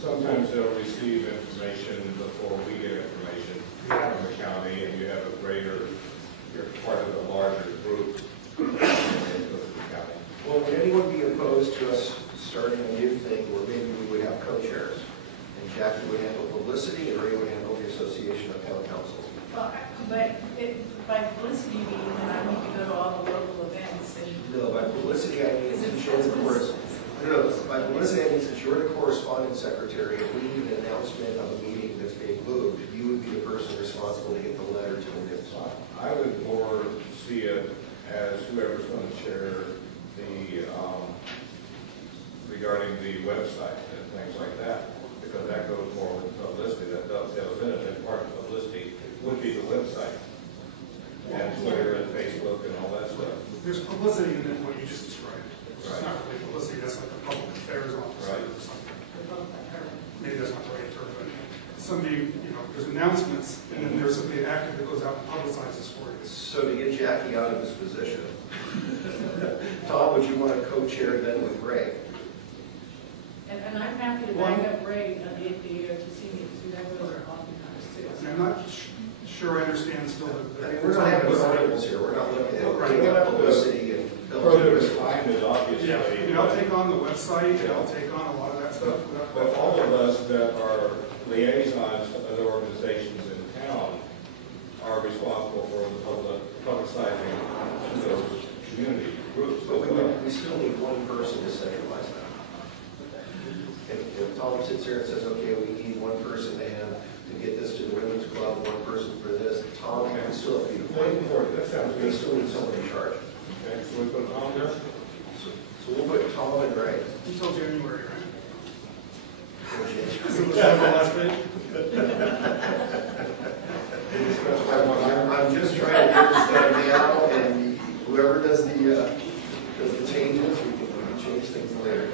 Sometimes they'll receive information before we get information from the county, and you have a greater, you're part of a larger group. Well, would anyone be opposed to us starting a new thing where maybe we would have co-chairs? And Jackie would handle publicity, and Ray would handle the Association of Town Councils. well, by publicity, you mean that I need to go to all the local events and. No, by publicity, I mean, Is it- since you're the by publicity, I mean, since you're the correspondence secretary, if we need an announcement of a meeting that's being moved, you would be the person responsible to get the letter to the news. I would more see it as whoever's going to chair the, regarding the website and things like that, because that goes more with publicity, that dovetails in it, and part of publicity would be the website, and Twitter and Facebook and all that stuff. There's publicity in what you just described. It's not really publicity, that's like the public affairs officer Right. or something. Maybe that's not the right term, but somebody, there's announcements, and then there's somebody active that goes out and publicizes for you. So to get Jackie out of his position, Tom, would you want to co-chair then with Greg? And I'm happy to back up Ray on the ATC meetings, we have those oftentimes too. And I'm not sure I understand still the. We're not having articles here, we're not looking at Right. publicity and. Further refinement, obviously. Yeah, and I'll take on the website, and I'll take on a lot of that stuff. But all of us that are liaisons to other organizations in town are responsible for the publicizing to those community groups. But we still need one person to centralize that. If Tom sits here and says, okay, we need one person to get this to the women's club, one person for this, Tom can still be appointed. That sounds We good. still need someone in charge. Okay, so we put it on there? So we'll put Tom and Ray. Until January, right? I'm So was that the last page? just trying to get this done now, and whoever does the changes, we can change things later.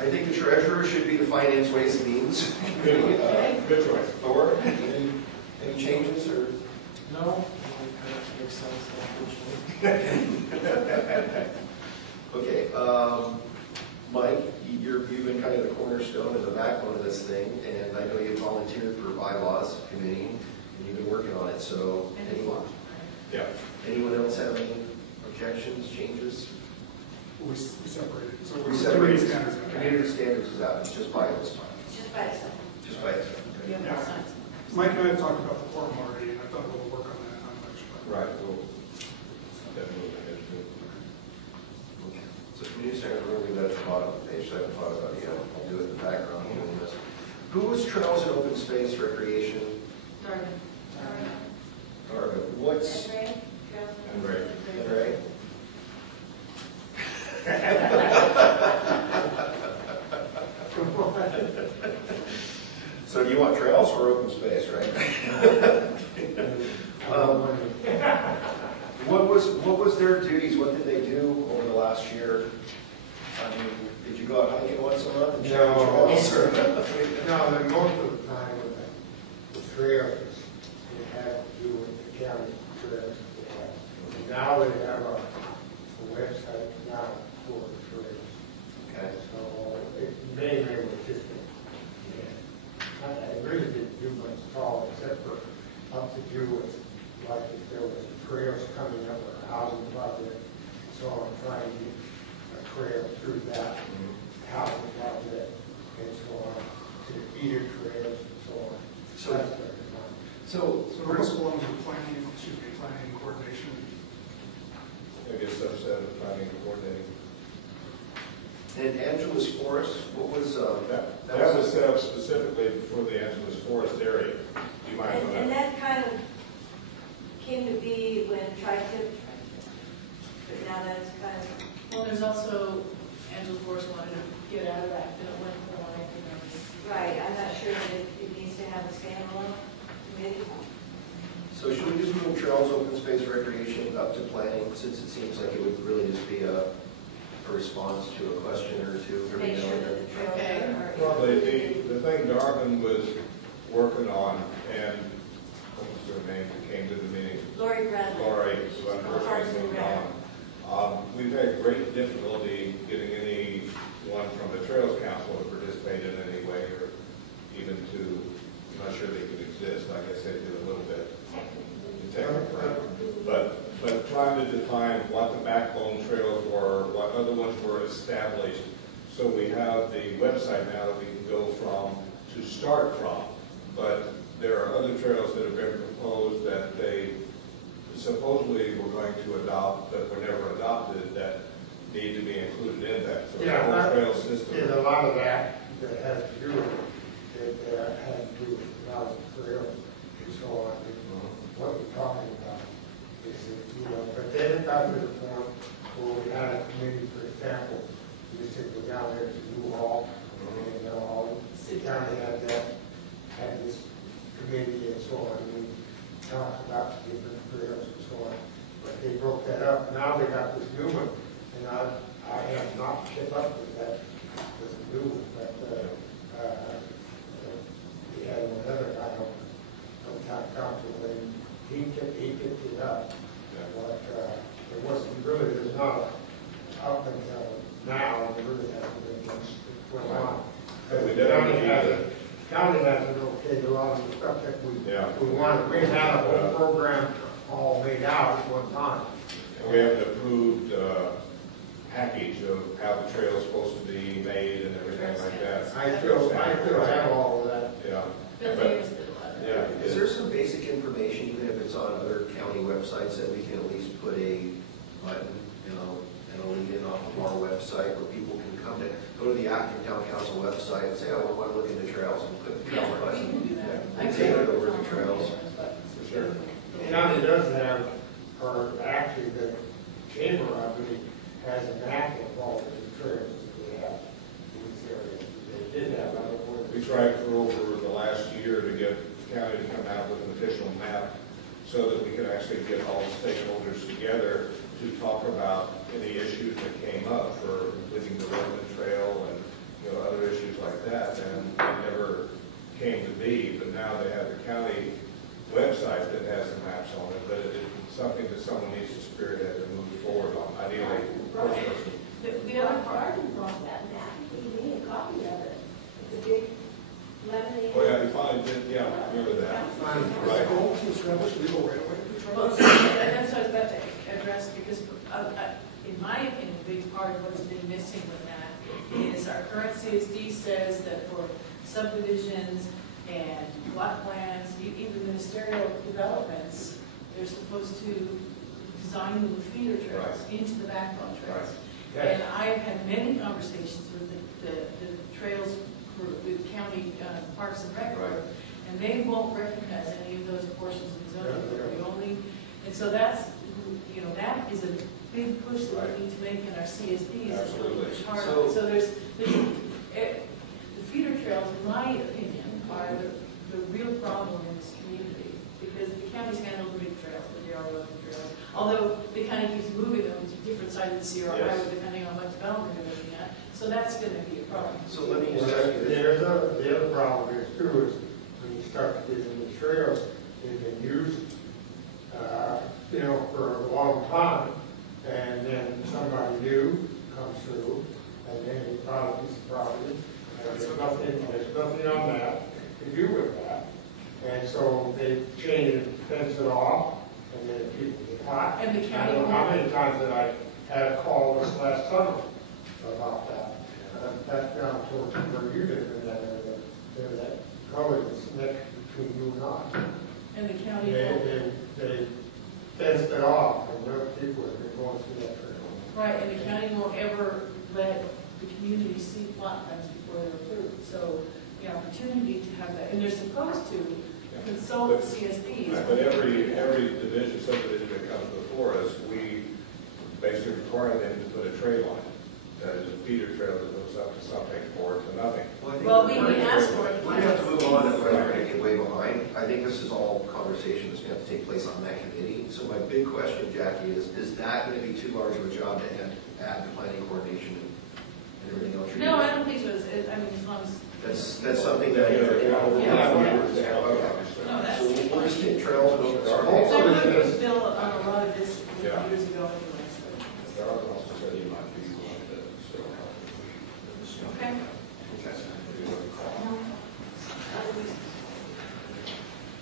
I think the treasurer should be the finance, ways and means. Good choice. Thor, any changes or? No, makes sense, unfortunately. Okay, Mike, you've been kind of the cornerstone and the backbone of this thing, and I know you volunteered for bylaws committee, and you've been working on it, so Yeah. anyone else have any objections, changes? We separated. So We we're separated. community standards. Community standards is out, it's just bylaws. It's just by itself. Just by itself. We have no signs. Mike and I have talked about the forum already, and I've done a little work on that, not much, but. Right, we'll definitely look ahead to it. Okay. So community standards, we're going to do that at the bottom of the page, so I haven't thought about it yet. I'll do it in the background. Who was trails and open space recreation? Darwin. Or what's, And Ray? And Ray. Ray? So you want trails or open space, right? What was their duties? What did they do over the last year? I mean, did you go out hiking once a month and check the trails? No, then most of the time with the trails, it had to do with the county trails. And now they have a website now for the trails. Okay. So it mainly was just, I really didn't do much at all except for up to do with, like if there was trails coming up or a housing project. So I'm trying to get a trail through that housing project and so on, to the feeder trails and so on. So- That's what it's on. So, So the rest belongs with planning and coordination. Maybe a subset of planning and coordinating. and Angela's Forest, what was, That was set up specifically for the Angeles Forest area. You might And want to. that kind of came to be when tri-tip, but now that's kind of, Well, there's also, Angela Forrest wanted to get out of that, didn't want to like, right, I'm not sure that it needs to have a standalone committee. so should we just move trails, open space, recreation up to planning, since it seems like it would really just be a response to a question or two? To make sure that the trails are. Well, the thing Darwin was working on, and what was her name that came to the meeting? Lori Bradley. Lori, who unfortunately moved on. We've had great difficulty getting anyone from the Trails Council to participate in any way, or even to, I'm not sure they could exist, I guess they did a little bit. Technically. But trying to define what the backbone trails were, what other ones were established, so we have the website now that we can go from, to start from. But there are other trails that have been proposed that they supposedly were going to adopt, but were never adopted, that need to be included in that. So the whole trail system. There's a lot of that has to do with it, that has to do with housing trails and so on. What we're talking about is that, but then it got to the point where we had a committee, for example, we used to go down there to New Hall, and the county had this committee and so on, and we talked about different trails and so on. but they broke that up. Now they got this new one, and I have not kept up with that, with the new one, but, we had another guy on town council, and he picked it up. But, it wasn't really, there's not up until now, there really hasn't been much going on. We The definitely county hasn't okayed a lot of the stuff that Yeah. we wanted. We had a whole program all made out at one time. And we have an approved package of how the trail's supposed to be made and everything like that. I still have all of that. Yeah. Bill But- Davis did a lot of that. Yeah. Is there some basic information, even if it's on other county websites, that we can at least put a button, and a lead in off of our website where people can come to, go to the Acton Town Council website and say, oh, I want to look into trails, and click the trail Yeah, we button. can do that. And take it over to trails. For sure. The county does have, or actually the chamber, I believe, has a map of all the trails that they have in this area. They did have, I don't know. We tried for over the last year to get the county to come out with an official map so that we could actually get all the stakeholders together to talk about any issues that came up for completing the Roman Trail and, other issues like that. And it never came to be, but now they have the county website that has the maps on it, but it's something that someone needs to spearhead and move forward on, ideally. The other part, Martin brought that map, he made a copy of it. It's a big laminated. Oh, yeah, you finally did, yeah, I remember that. Right. Goal to establish legal right away for well, trails. that's what I was about to address, because in my opinion, a big part of what's been missing with that is our current CSD says that for subdivisions and block plans, even ministerial developments, they're supposed to design little feeder trails into the backbone trails. Right. And I've had many conversations with the trails group, with county parks and rec group, and they won't recognize any of those portions of the zoning authority only. And so that's, that is a big push that we need to make in our CSDs. Absolutely. Push hard. So- So the feeder trails, in my opinion, are the real problem in this community, because the county's handled the big trails, the DR11 trails, although they kind of keeps moving them to different sides of the Sierra Yes. Highway depending on what development they're looking at. So that's going to be a problem. So let me Well, just ask you this. the other problem is too, is when you start to get into the trails, they've been used, for a long time, and then somebody new comes through, and then he bought a piece of property, and there's nothing on that to do with that. And so they change it, fence it off, and then people get hot. And the I county don't know how won't- many times that I had a call this last summer about that. That's down towards where you live in that area, there, that color that's next between you and I. And the county won't. They fenced it off, and there people have been going through that trail. Right, and the county won't ever let the community see plot plans before they're approved. So the opportunity to have that, and they're supposed to consult CSDs. But every division, subdivision that comes before us, we basically require them to put a trail line. That is a feeder trail that goes up to something or to nothing. Well, we asked for it. We're going to have to move on, and we're going to get way behind. I think this is all conversation that's going to have to take place on that committee. So my big question, Jackie, is that going to be too large of a job to add the planning coordination and everything else you're doing? No, I don't think so. I mean, as long as. That's something that you're. Yeah. Okay. No, that's. So we'll just take trails and open So space. I worked with Bill on a lot of this Yeah. years ago anyway, so. Darrell also said he might be willing to still help. Okay.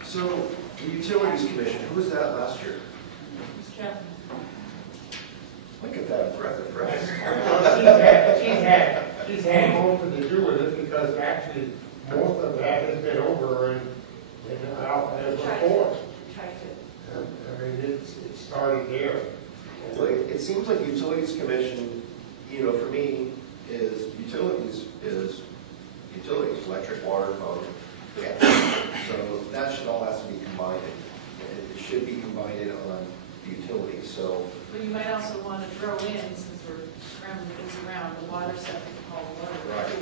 So the Utilities Commission, who was that last year? Ms. Chapman. Look at that breath of fresh Well, she's had most to do with it, because actually, most of that has been over and out as before. Try to. I mean, it started there. Well, it seems like Utilities Commission, for me, is utilities, electric, water, phone, gas. So that should all has to be combined. It should be combined on utilities, so. But you might also want to throw in, since we're scrambling things around, the water septic and all the water. Right.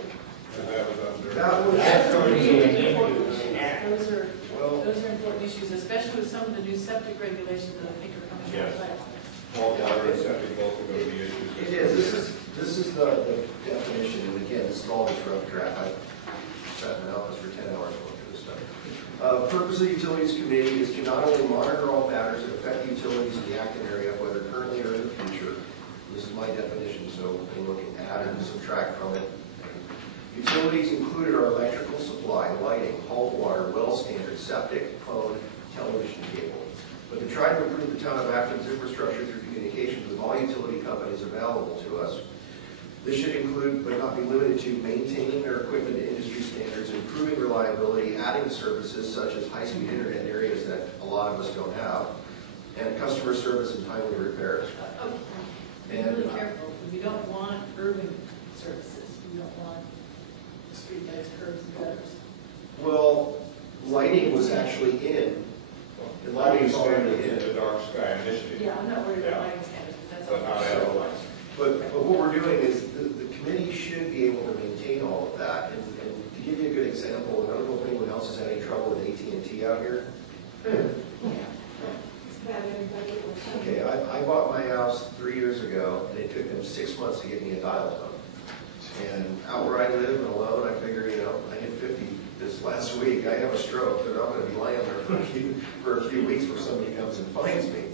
And that was under. That was. That's going to be an Really important issue. issues. Well, Those are important issues, especially with some of the new septic regulations that I think are coming Yes. All water and septic both are going to be issues. It is. This is the definition, and again, this is all this rough draft. I sat in the office for 10 hours going through this stuff. Purpose of the Utilities Committee is to not only monitor all matters that affect the utilities in the Acton area, whether currently or in the future. This is my definition, so anyone can add and subtract from it. Utilities included are electrical supply, lighting, hauled water, well standards, septic, phone, television, cable. But to try to improve the town of Acton's infrastructure through communications with all utility companies available to us, this should include, but not be limited to, maintaining their equipment to industry standards, improving reliability, adding services such as high-speed internet in areas that a lot of us don't have, and customer service and timely repairs. Be really careful. You don't want urban services. You don't want street lights, curbs, and gutters. Well, lighting was actually in. The lighting is already in. The dark sky initiative. Yeah, I'm not worried about lighting standards, but that's But not all. all lights. But what we're doing is the committee should be able to maintain all of that. And to give you a good example, I don't know if anyone else has had any trouble with AT&T out here. Okay, I bought my house 3 years ago, and it took them 6 months to get me a dial tone. And out where I live and alone, I figure, I hit 50 this last week. I have a stroke, they're not going to be lying there for a few weeks before somebody comes and finds me.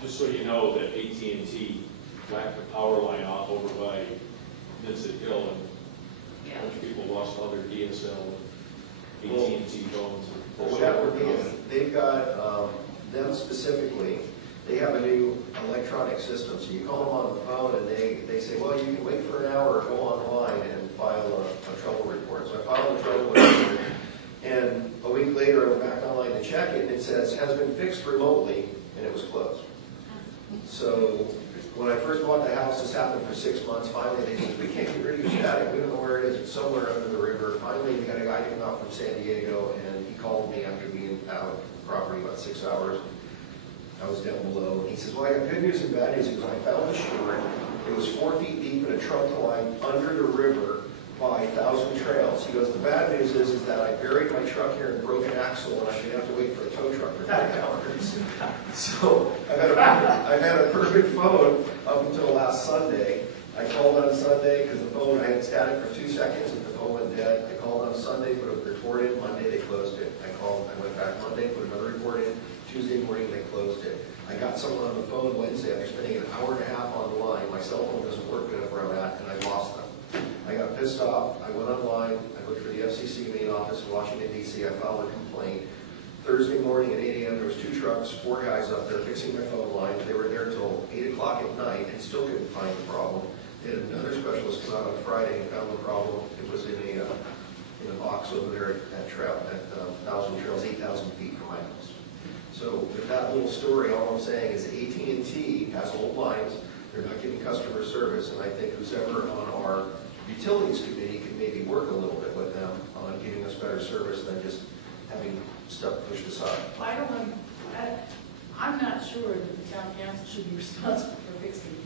Just so you know that AT&T whacked the power line off over by Vincent Hill, and a bunch of people lost all their DSL AT&T phones. Well, what that would be is, they've got, them specifically, they have a new electronic system. So you call them on the phone and they say, well, you can wait for an hour or go online and file a trouble report. So I filed a trouble report, and a week later I went back online to check it, and it says, has been fixed remotely, and it was closed. So when I first bought the house, this happened for 6 months. Finally, they said, we can't get rid of your static. We don't know where it is. It's somewhere under the river. Finally, we got a guy who came out from San Diego, and he called me after being out of the property about 6 hours. I was down below, and he says, well, I got good news and bad news. He goes, I found the shore. It was 4 feet deep in a trunk line under the river by 1,000 trails. He goes, the bad news is that I buried my truck here and broke an axle, and I'm going to have to wait for a tow truck for 3 hours. So I've had a perfect phone up until last Sunday. I called on Sunday because the phone, I had static for 2 seconds and the phone went dead. I called on Sunday, put a report in. Monday, they closed it. I went back Monday, put another report in. Tuesday morning, they closed it. I got someone on the phone Wednesday after spending an hour and a half on the line. My cell phone doesn't work good where I'm at, and I lost them. I got pissed off. I went online. I looked for the FCC main office in Washington, D.C. I filed a complaint. Thursday morning at 8 a.m., there was 2 trucks, 4 guys up there fixing my phone line. They were there till 8 o'clock at night and still couldn't find the problem. They had another specialist come out on Friday and found the problem. It was in a box over there at 1,000 Trails, 8,000 feet from my house. So with that little story, all I'm saying is AT&T has old lines. They're not giving customer service, and I think who's ever on our utilities committee can maybe work a little bit with them on giving us better service than just having stuff pushed aside. I don't want, I'm not sure that the town council should be responsible for fixing,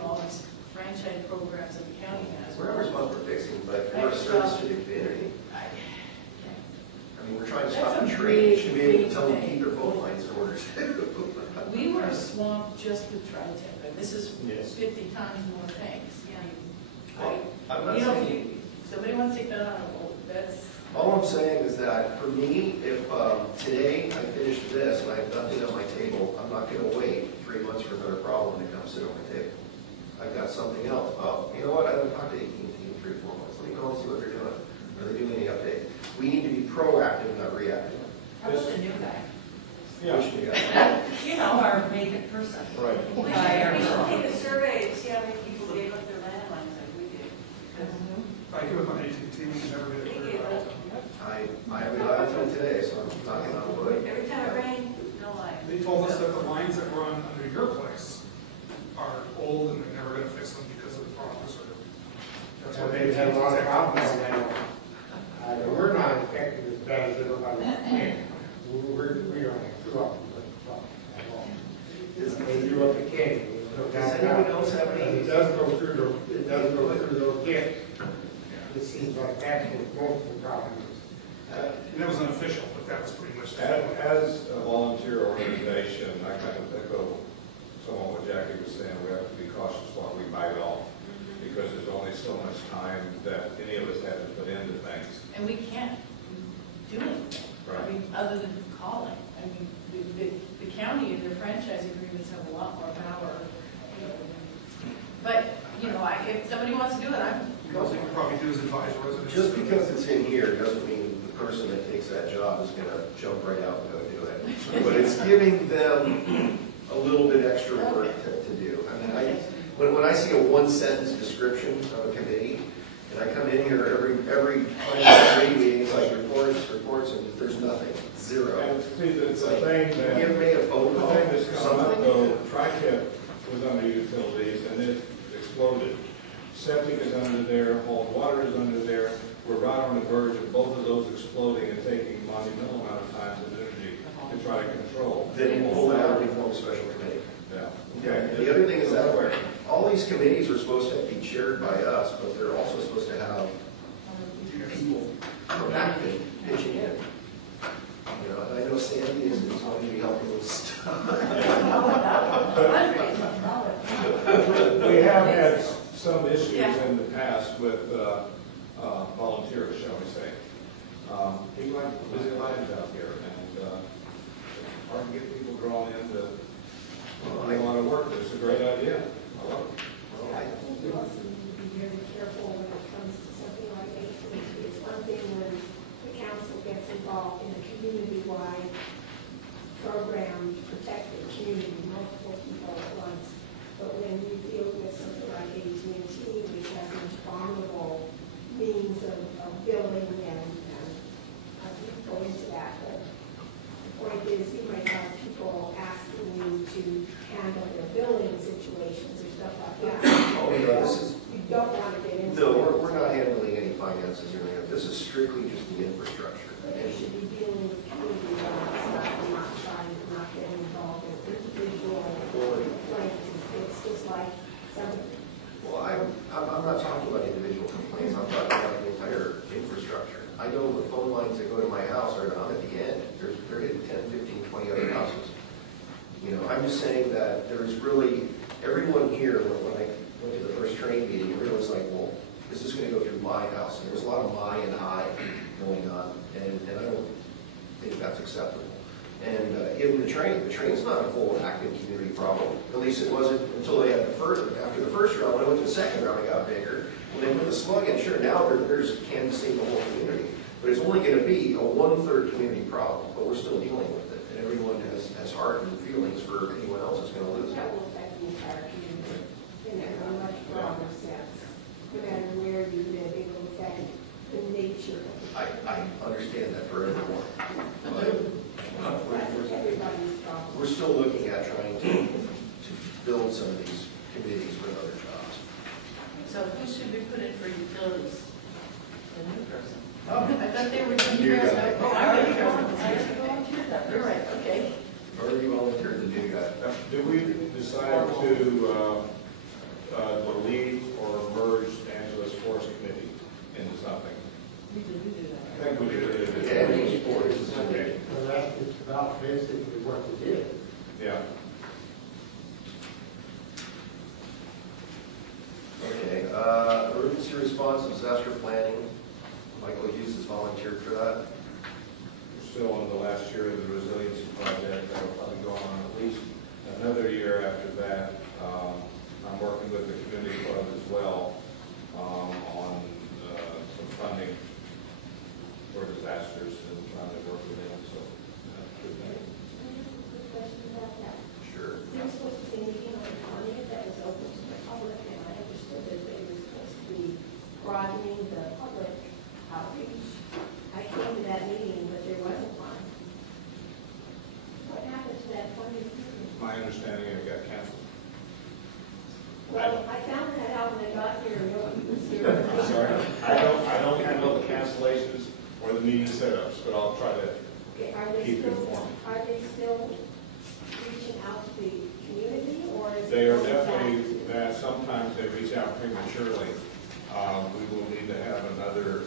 all these franchise programs that the county has. We're not responsible for fixing, but we're a service to the community. I mean, we're trying to stop a trade. We should be able to tell them to keep their phone lines in order too. We were swamped just with tri-tip, and this is 50 times more things. Well, I'm not If saying. somebody wants to take that on, well, that's. All I'm saying is that for me, if today I finish this and I have nothing on my table, I'm not going to wait 3 months for another problem to come sit on my table. I've got something else. Oh, you know what? I haven't talked to AT&T in 3 or 4 months. Let me call and see what they're doing. Are they doing any update? We need to be proactive, not reactive. How about the new guy? Yeah. Which new guy? Our vacant person. Right. We should take a survey to see how many people gave up their landlines like we did. I give up on AT&T, we never get it. They gave up. I haven't got it till today, so I'm knocking on wood. Every time it rained, no light. They told us that the lines that run under your place are old and they're never going to fix them because of the problems. That's what They've had a lot of problems now. We're not affected as bad as everybody else. We don't have 2 of them, but at all. They do what they can. Does anyone else have any? It does go through those gates. It seems like that's what most of the problem is. And that was unofficial, but that was pretty much. As a volunteer organization, I kind of echo somewhat what Jackie was saying, we have to be cautious what we bite off, because there's only so much time that any of us have to put into things. And we can't do anything, I mean, other than calling. I mean, the county and their franchise agreements have a lot more power. But, you know, if somebody wants to do it, I'm. All they can probably do is advise residents. Just because it's in here doesn't mean the person that takes that job is gonna jump right out and go do it. But it's giving them a little bit extra work to do. I mean, when I see a one-sentence description of a committee, and I come in here every committee meeting, it's like reports, and there's nothing, zero. And see, the It's like, thing that, give me a phone the call thing that's or come up something. though, TRICAP was under utilities and it exploded. Septic is under there, hauled water is under there. We're right on the verge of both of those exploding and taking monumental amount of time and energy to try to control. Then pull it out and form a special committee. Yeah. Okay, and the other thing is that all these committees are supposed to be chaired by us, but they're also supposed to have people from Acton pitching in. You know, and I know Sandy is going to be helping with stuff. We have had some issues in the past with volunteers, shall we say. People have busy lives out here, and it's hard to get people drawn in to do a lot of work. It's a great idea. I love it. I think you also need to be very careful when it comes to something like ATC. It's one thing when the council gets involved in a community-wide program to protect the community, multiple people at once. But when you deal with something like AT&T, which has an abominable means of billing and I won't go into that, but the point is you might have people asking you to handle their billing situations or stuff like that. Oh, no, this is, You don't want to get into no, that. we're not handling any finances or anything. This is strictly just the infrastructure. But they should be dealing with community rights, not trying, not getting involved in individual complaints. It's just like something. Well, I'm not talking about individual complaints, I'm talking about the entire infrastructure. I know the phone lines that go to my house are down at the end. They're hitting 10, 15, 20 other houses. You know, I'm just saying that there's really, everyone here, when I went to the first train meeting, everyone was like, well, is this going to go through my house? And there's a lot of my and I going on, and I don't think that's acceptable. And even the train's not a full active community problem. At least it wasn't until they had after the first round. When I went to the second round, it got bigger. When they put the slug in, sure, now there's canvassing the whole community. But it's only going to be a 1/3 community problem, but we're still dealing with it. And everyone has heart and feelings for anyone else that's going to lose it. That will affect the entire community in a much broader sense. No matter where you live, it will affect the nature of it. I understand that for everyone. But Everybody's problem. we're still looking at trying to build some of these committees with other jobs. So who should we put in for utilities? The new person. Oh, I thought they were New guy. interested. Oh, I I already was volunteered that You're person. right, okay. Already volunteered the new guy. Do we decide to delete or merge Angela's Forest Committee into something? We do that. I think we did. Yeah, Angela's Forest is okay. Well, that's, it's about basically what they did. Yeah. Okay, emergency response and disaster planning. Michael Hughes has volunteered for that. We're still in the last year of the resiliency project. That'll probably go on at least another year after that. I'm working with the community club as well on some funding for disasters and trying to work with them. So that's a good thing. Quick question about that. Sure. There was supposed to be a meeting on the 20th that was open to the public, and I understood that they were supposed to be broadening the public outreach. I came to that meeting, but there wasn't one. What happened to that 20th meeting? My understanding it got canceled. Well, I found that out when I got here, and nobody was here. I'm sorry. I don't handle the cancellations or the meeting setups, but I'll try to Okay, keep you informed. are they still reaching out to the community, or is it? They are going back definitely to- that. Sometimes they reach out prematurely. We will need to have another,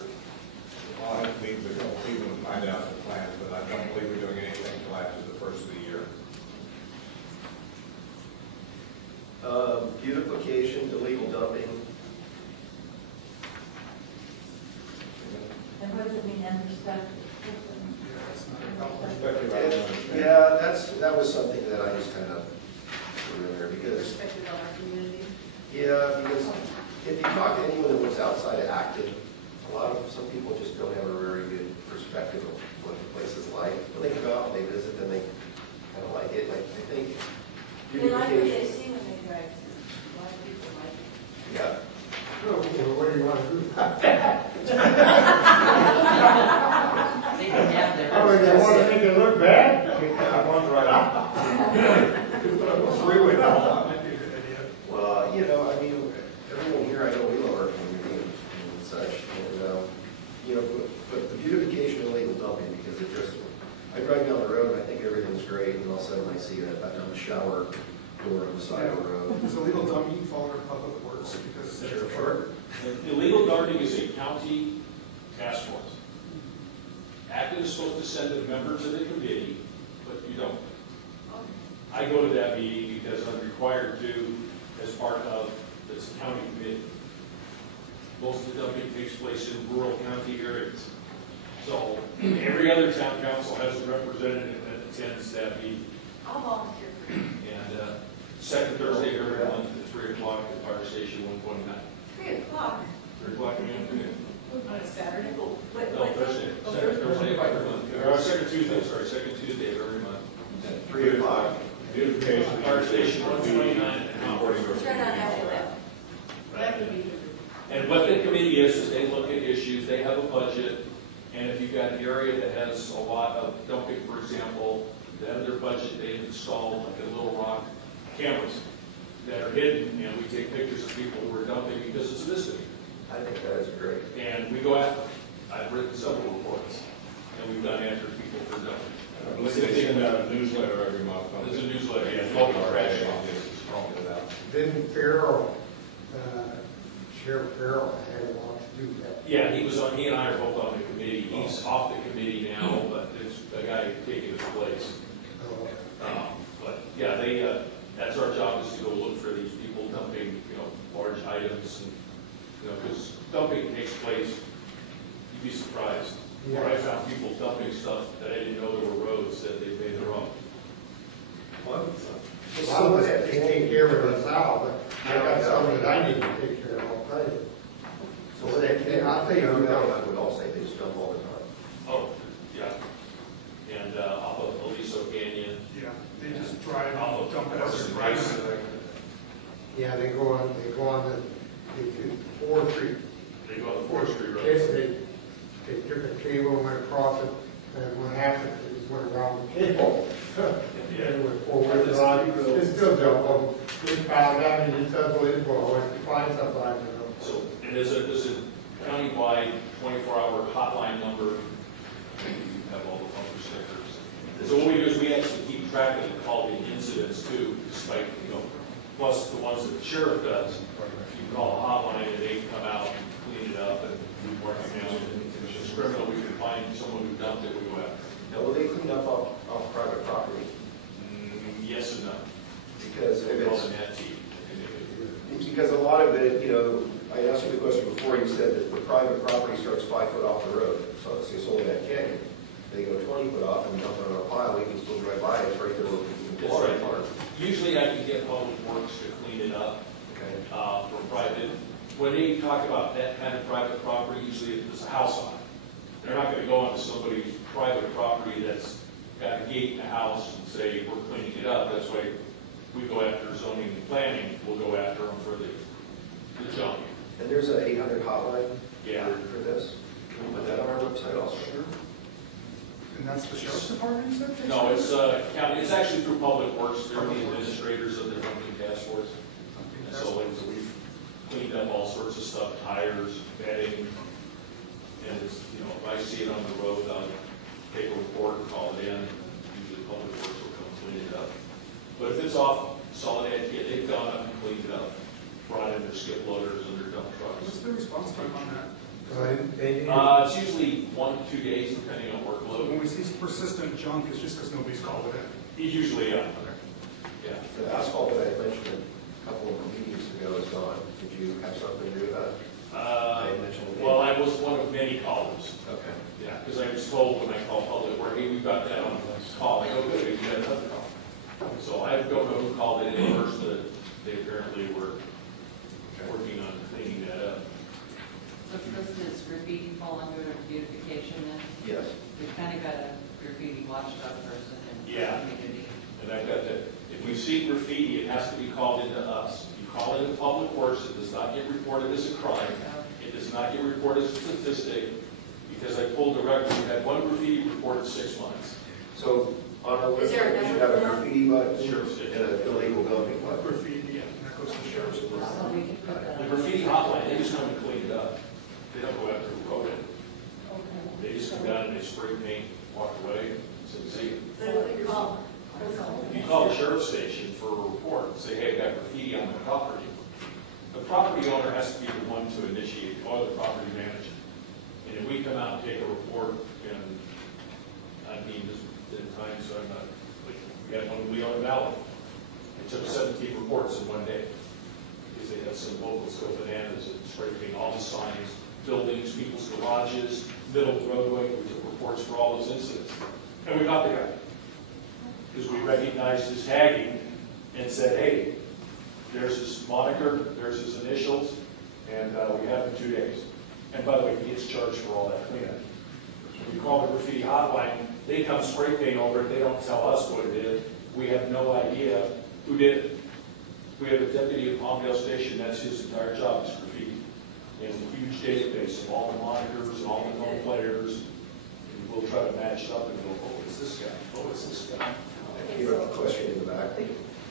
I'll have to meet with a couple people and find out the plans, but I don't believe we're doing anything until after the first of the year. does it mean unrespected? Respective, I don't understand. Yeah, that was something that I just kind of threw in there because, Perspective on our community. yeah, because if you talk to anyone that lives outside of Acton, some people just don't have a very good perspective of what the place is like. When they go out and they visit, then they kind of like it. Like, I think They like what they beautification. see when they drive through. A lot of people like it. Yeah. Well, what do you want to do? They can have their. Oh, you want to make it look bad? Take that one right out. Freeway. That might be a good idea. Well, you know, I mean, everyone here, I know we love our community and such, and, you know, but the beautification of illegal dumping, because it just, I drive down the road and I think everything's great, and all of a sudden I see a shower door on the side of the road. Is illegal dumping fall under public works? Because it's a Sure. Illegal dumping is a county task force. Acton is supposed to send a member to the committee, but you don't. I go to that meeting because I'm required to as part of this county committee. Most of the dumping takes place in rural county areas. So every other town council has a representative that attends that meeting. I'll volunteer for you. And second Thursday of every month at 3 o'clock at Fire Station 129. 3 o'clock. 3 o'clock in the afternoon. On a Saturday. No, Thursday. Second Thursday of every month. Or second Tuesday, sorry, second Tuesday of every month. At 3 o'clock. Beautification. Fire Station 129 and It's right on that. That would be good. And what the committee is they look at issues, they have a budget, and if you've got an area that has a lot of dumping, for example, they have their budget, they've installed like a Little Rock cameras that are hidden, and we take pictures of people who are dumping because it's a mystery. I think that is great. And we go after them. I've written several reports, and we've gone after people for dumping. I believe they send out a newsletter every month. There's a newsletter, yeah, local trash office is calling it out. Didn't Farrell, Sheriff Farrell had wanted to do that? Yeah, he and I are both on the committee. He's off the committee now, but there's a guy taking his place. But yeah, that's our job, is to go look for these people dumping, large items, and, because dumping takes place, you'd be surprised. Where I found people dumping stuff that I didn't know there were roads that they made their own. Some of that, they take care of us out, but I got some that I need to take care of, I'll tell you. So what they, I'll tell you, I would all say they just dump all the time. Oh, yeah. And off of Aliso Canyon. Yeah, they just drive, Off of dump it as they're driving. yeah, they go on the forestry. They go on the forestry Yes, roads. they took a cable and went across it, and what happened is went around the cable. And it was forward, it's still dump them. We found out, and it's unbelievable, if you find something, I don't know. So, and there's a countywide 24-hour hotline number. You have all the bumper stickers. So what we do is we actually keep track of all the incidents too, despite, plus the ones that the sheriff does. You call a hotline and they come out and clean it up and we work it down. And if it's criminal, we can find someone who dumped it, we go after. Now, will they clean up off private property? Yes and no. Because if We call it's, them anti. because a lot of it, I asked you the question before, you said that the private property starts 5 foot off the road. So let's say Soledad Canyon, they go 20 foot off and dump it on a pile, we can still drive by, it's right there where we can That's right. Usually I can get Public Works to clean it up. Okay. For private. When they talk about that kind of private property, usually there's a house on it. They're not going to go onto somebody's private property that's got a gate in the house and say, we're cleaning it up. That's why we go after zoning and planning. We'll go after them for the junk. And there's an 800 hotline Yeah. for this? Can we put that on our website also? Sure. And that's the sheriff's department, you said? No, it's county. It's actually through Public Works. They're the administrators of the dumping task force. And so we've cleaned up all sorts of stuff, tires, bedding. And it's, if I see it on the road, I'll take a report and call it in. Usually Public Works will come clean it up. But if it's off Soledad, they've gone up and cleaned it up, brought in their skip loaders and their dump What's trucks. the response time on that? It's usually 1 to 2 days, depending on workload. When we see persistent junk, it's just because nobody's called it in. Usually, yeah. The asphalt that I mentioned a couple of meetings ago is gone. Did you have something to do with that? I mentioned it. Well, I was one of many callers. closed. Okay. Yeah, because I was told when I called public work, hey, we've got that on call. I go, good, we got another call. So I don't know who called it in first, but they apparently were working on cleaning that up. So does graffiti fall under beautification then? Yes. We've kind of got a graffiti watchdog person in the Yeah. community. And I've got that, if we see graffiti, it has to be called into us. You call it in public works, it does not get reported as a crime. It does not get reported as a statistic, because I pulled the record, we had one graffiti report in 6 months. So on a Is list, there a we should have a number? graffiti button Sheriff's and an illegal dumping button. Graffiti, yeah, and that goes to the sheriff's. So we can put that The on. graffiti hotline, they just come and clean it up. They don't go after who wrote it. Okay. They just come down and they spray paint, walk away, so you see it. Then if we call, If you call the sheriff's station for a report, say, hey, I got graffiti on my property, the property owner has to be the one to initiate, or the property manager. And if we come out and take a report, and I mean, there's been times, so I'm not, like, we had one in Leon Valley. It took 17 reports in one day, because they had some locals go bananas and spray paint all the signs, buildings, people's garages, middle of the roadway. We took reports for all those incidents. And we got the guy. Because we recognized his tagging and said, hey, there's his moniker, there's his initials, and we have him 2 days. And by the way, he gets charged for all that cleanup. When you call the graffiti hotline, they come spray paint over it, they don't tell us what it is. We have no idea who did it. We have a deputy at Palmdale Station, that's his entire job, is graffiti. He has a huge database of all the monitors and all the known players. And we'll try to match it up and go, oh, it's this guy, oh, it's this guy. You have a question in the back?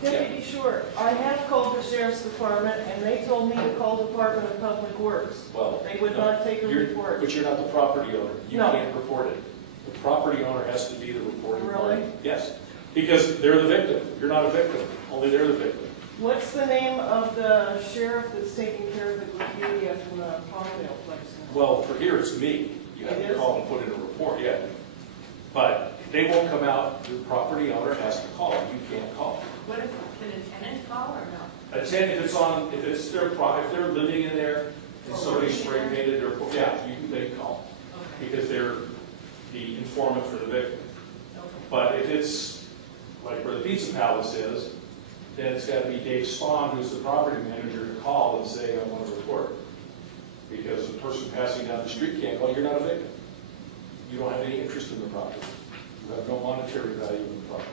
Deputy Short, I have called the sheriff's department, and they told me to call Department of Public Works. Well, They would no, not take a you're- report. But you're not the property owner. You No. can't report it. The property owner has to be the reporting party. Really? Yes, because they're the victim. You're not a victim. Only they're the victim. What's the name of the sheriff that's taking care of the graffiti up in the Palmdale place? Well, for here, it's me. You have It to is? call and put in a report, yeah. But they won't come out. The property owner has to call. You can't call. What if, can a tenant call or no? If it's their if they're living in there and somebody spray painted their, yeah, they call. Okay. Because they're the informant for the victim. But if it's like where the Pizza Palace is, then it's got to be Dave Spahn, who's the property manager, to call and say, I want to report. Because the person passing down the street can't call, you're not a victim. You don't have any interest in the property. You have no monetary value in the property.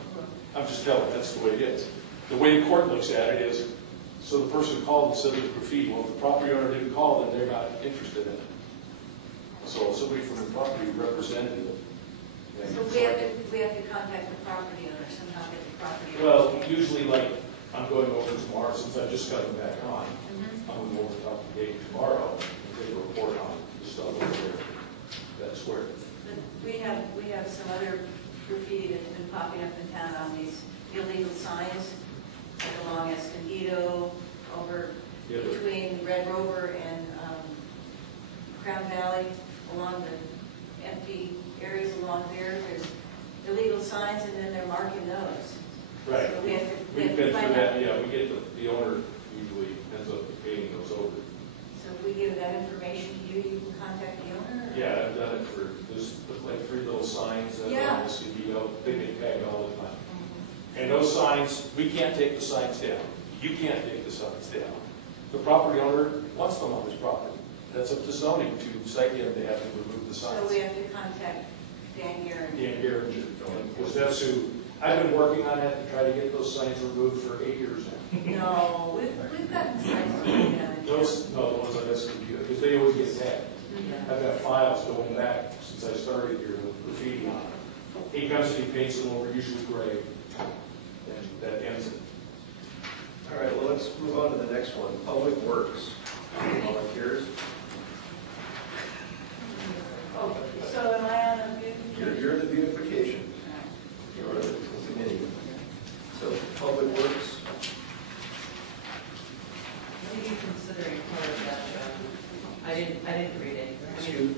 I'm just telling you, that's the way it is. The way the court looks at it is, so the person called and said it was graffiti. Well, if the property owner didn't call, then they're not interested in it. So somebody from the property representative. so we have to contact the property owner, somehow get the property owner. Well, usually like, I'm going over tomorrow, since I've just gotten back on, I'm going to go over to talk to Dave tomorrow and take a report on the stuff over there. That's where. But we have some other graffiti that's been popping up in town on these illegal signs, like along Escondido, over Yeah, but- between Red Rover and Crown Valley, along the empty areas along there. There's illegal signs, and then they're marking those. Right. So we have to We've been find through out. that, yeah, we get the owner usually ends up painting those over. So if we give that information to you, you can contact the owner? or- Yeah, I've done it for, there's like 3 little signs that Yeah. are on the CBO, they get tagged all the time. And those signs, we can't take the signs down. You can't take the signs down. The property owner wants them on his property. That's up to zoning to cite him to have to remove the So signs. we have to contact Dan Garrett. Dan Garrett, because that's who, I've been working on that to try to get those signs removed for 8 years now. No, we've gotten signs taken down. Those, no, the ones on this computer, because they always get tagged. Yeah. I've got files going back since I started here with graffiti on it. He comes and he paints them over, usually gray, and that ends it. All right, well, let's move on to the next one. Public Works. Any volunteers? Oh, so am I on a good? You're the beautification. You're the committee. So Public Works, What are you considering part of that job? I didn't read it.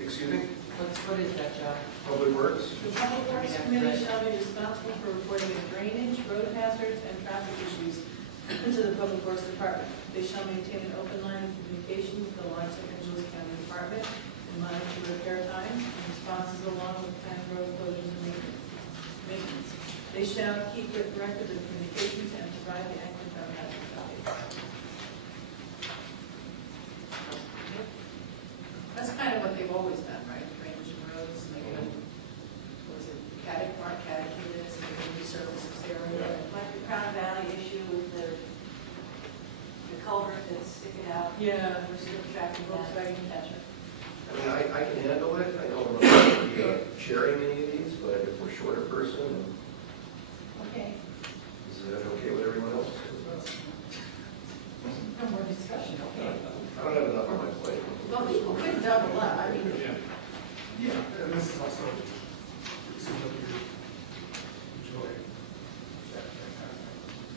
excuse me, What is that job? Public Works? The Public Works Committee shall be responsible for reporting of drainage, road hazards, and traffic issues to the Public Works Department. They shall maintain an open line of communication with the Lawrence and Angeles County Department and monitor repair times. they shall keep record of communications and provide the active governmental updates. That's kind of what they've always done, right? Drainage and roads, and they do, what was it, catechists, and they resurfaces area. Like the Crown Valley issue with the culvert that's sticking out. Yeah. We're still tracking that. Volkswagen catcher. I mean, I can handle it. I don't know if we'll be chairing any of these, but if we're short a person, Okay. is that okay with everyone else? No more discussion, okay. I don't have enough on my plate. Well, people could double up, I mean. Yeah, and this is also, it seems like you enjoy that kind of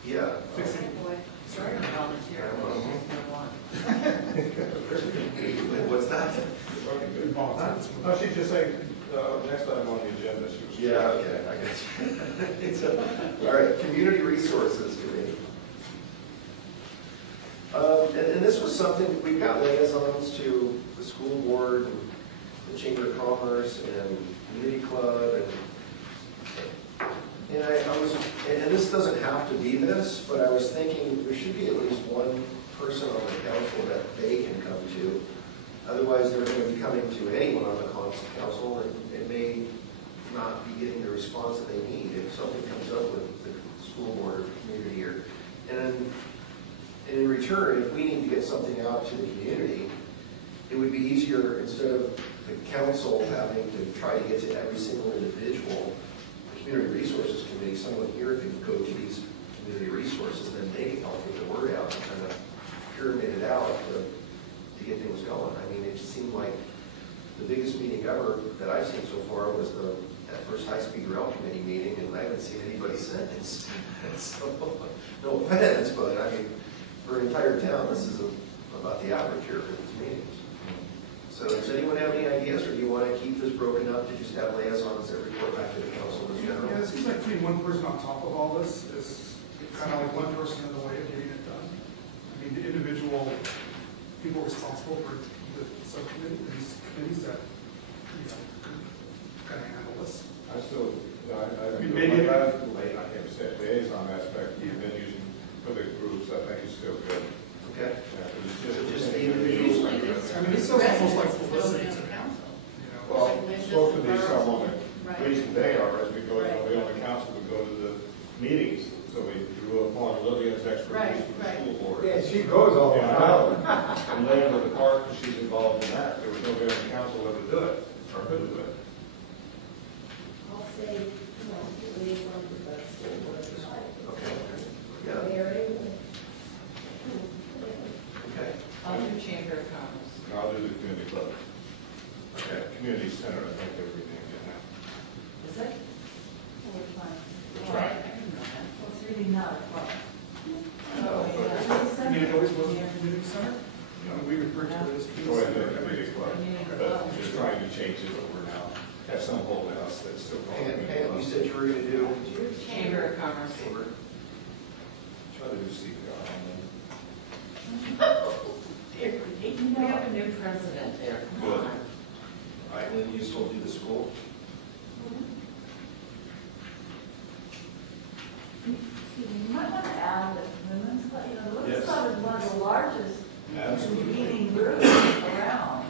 thing. Yeah. Fixing. Boy. Sorry to volunteer. What's that? No, she's just saying, next time on the agenda, she was. Yeah, okay, I guess. All right, Community Resources Committee. And this was something, we've got liaisons to the school board, and the Chamber of Commerce, and Community Club, and I was, and this doesn't have to be this, but I was thinking there should be at least one person on the council that they can come to. Otherwise, they're going to be coming to anyone on the council, and it may not be getting the response that they need if something comes up with the school board or community. And in return, if we need to get something out to the community, it would be easier, instead of the council having to try to get to every single individual. The Community Resources Committee, someone here could go to these community resources, and then they can help get the word out and kind of pyramid it out to get things going. I mean, it just seemed like the biggest meeting ever that I've seen so far was that first high-speed rail committee meeting, and I haven't seen anybody since. So, no offense, but I mean, for an entire town, this is about the average here for these meetings. So does anyone have any ideas, or do you want to keep this broken up to just have liaisons that report back to the council in general? Yeah, it seems like putting one person on top of all this is kind of like one person in the way of getting it done. I mean, the individual people responsible for the subcommittee, these committees that, kind of handle this. I still, I mean, maybe, maybe- I can't say liaison aspect, you've been using for the groups, I think it's still good. Okay. Yeah, 'cause it's Just the individuals. Usually it's. I mean, this sounds almost like publicity Residents to of me. council. You know, Well, it's supposed to be someone that, Right. the reason they are is because Right. nobody on the council would go to the meetings, so we drew upon Lydia's Right, expertise with the right. school board. Yeah, she goes all the time. And Lynn with the park, because she's involved in that, there was nobody on the council that would do it, or could do it. I'll say, liaison to the school board. Okay. Yeah. Mary. Okay. I'll do Chamber of Commerce. And I'll do the community club. Okay. Community center, I think they were renamed it now. Is it? Which one? That's right. I didn't know that. Well, it's really not a club. No, but I mean, it always was a community center. And we refer to it as go ahead, community the community club. But just trying to change it over now. Have some holding us that's still calling And it. you said you were going to do? Chamber of Commerce. Chamber. Try to do CPR on them. We have a new president there. Come Good. on. All right, and then you still do the school? You might want to add that women's club, the women's Yes. club is one of the largest Absolutely. meeting groups around.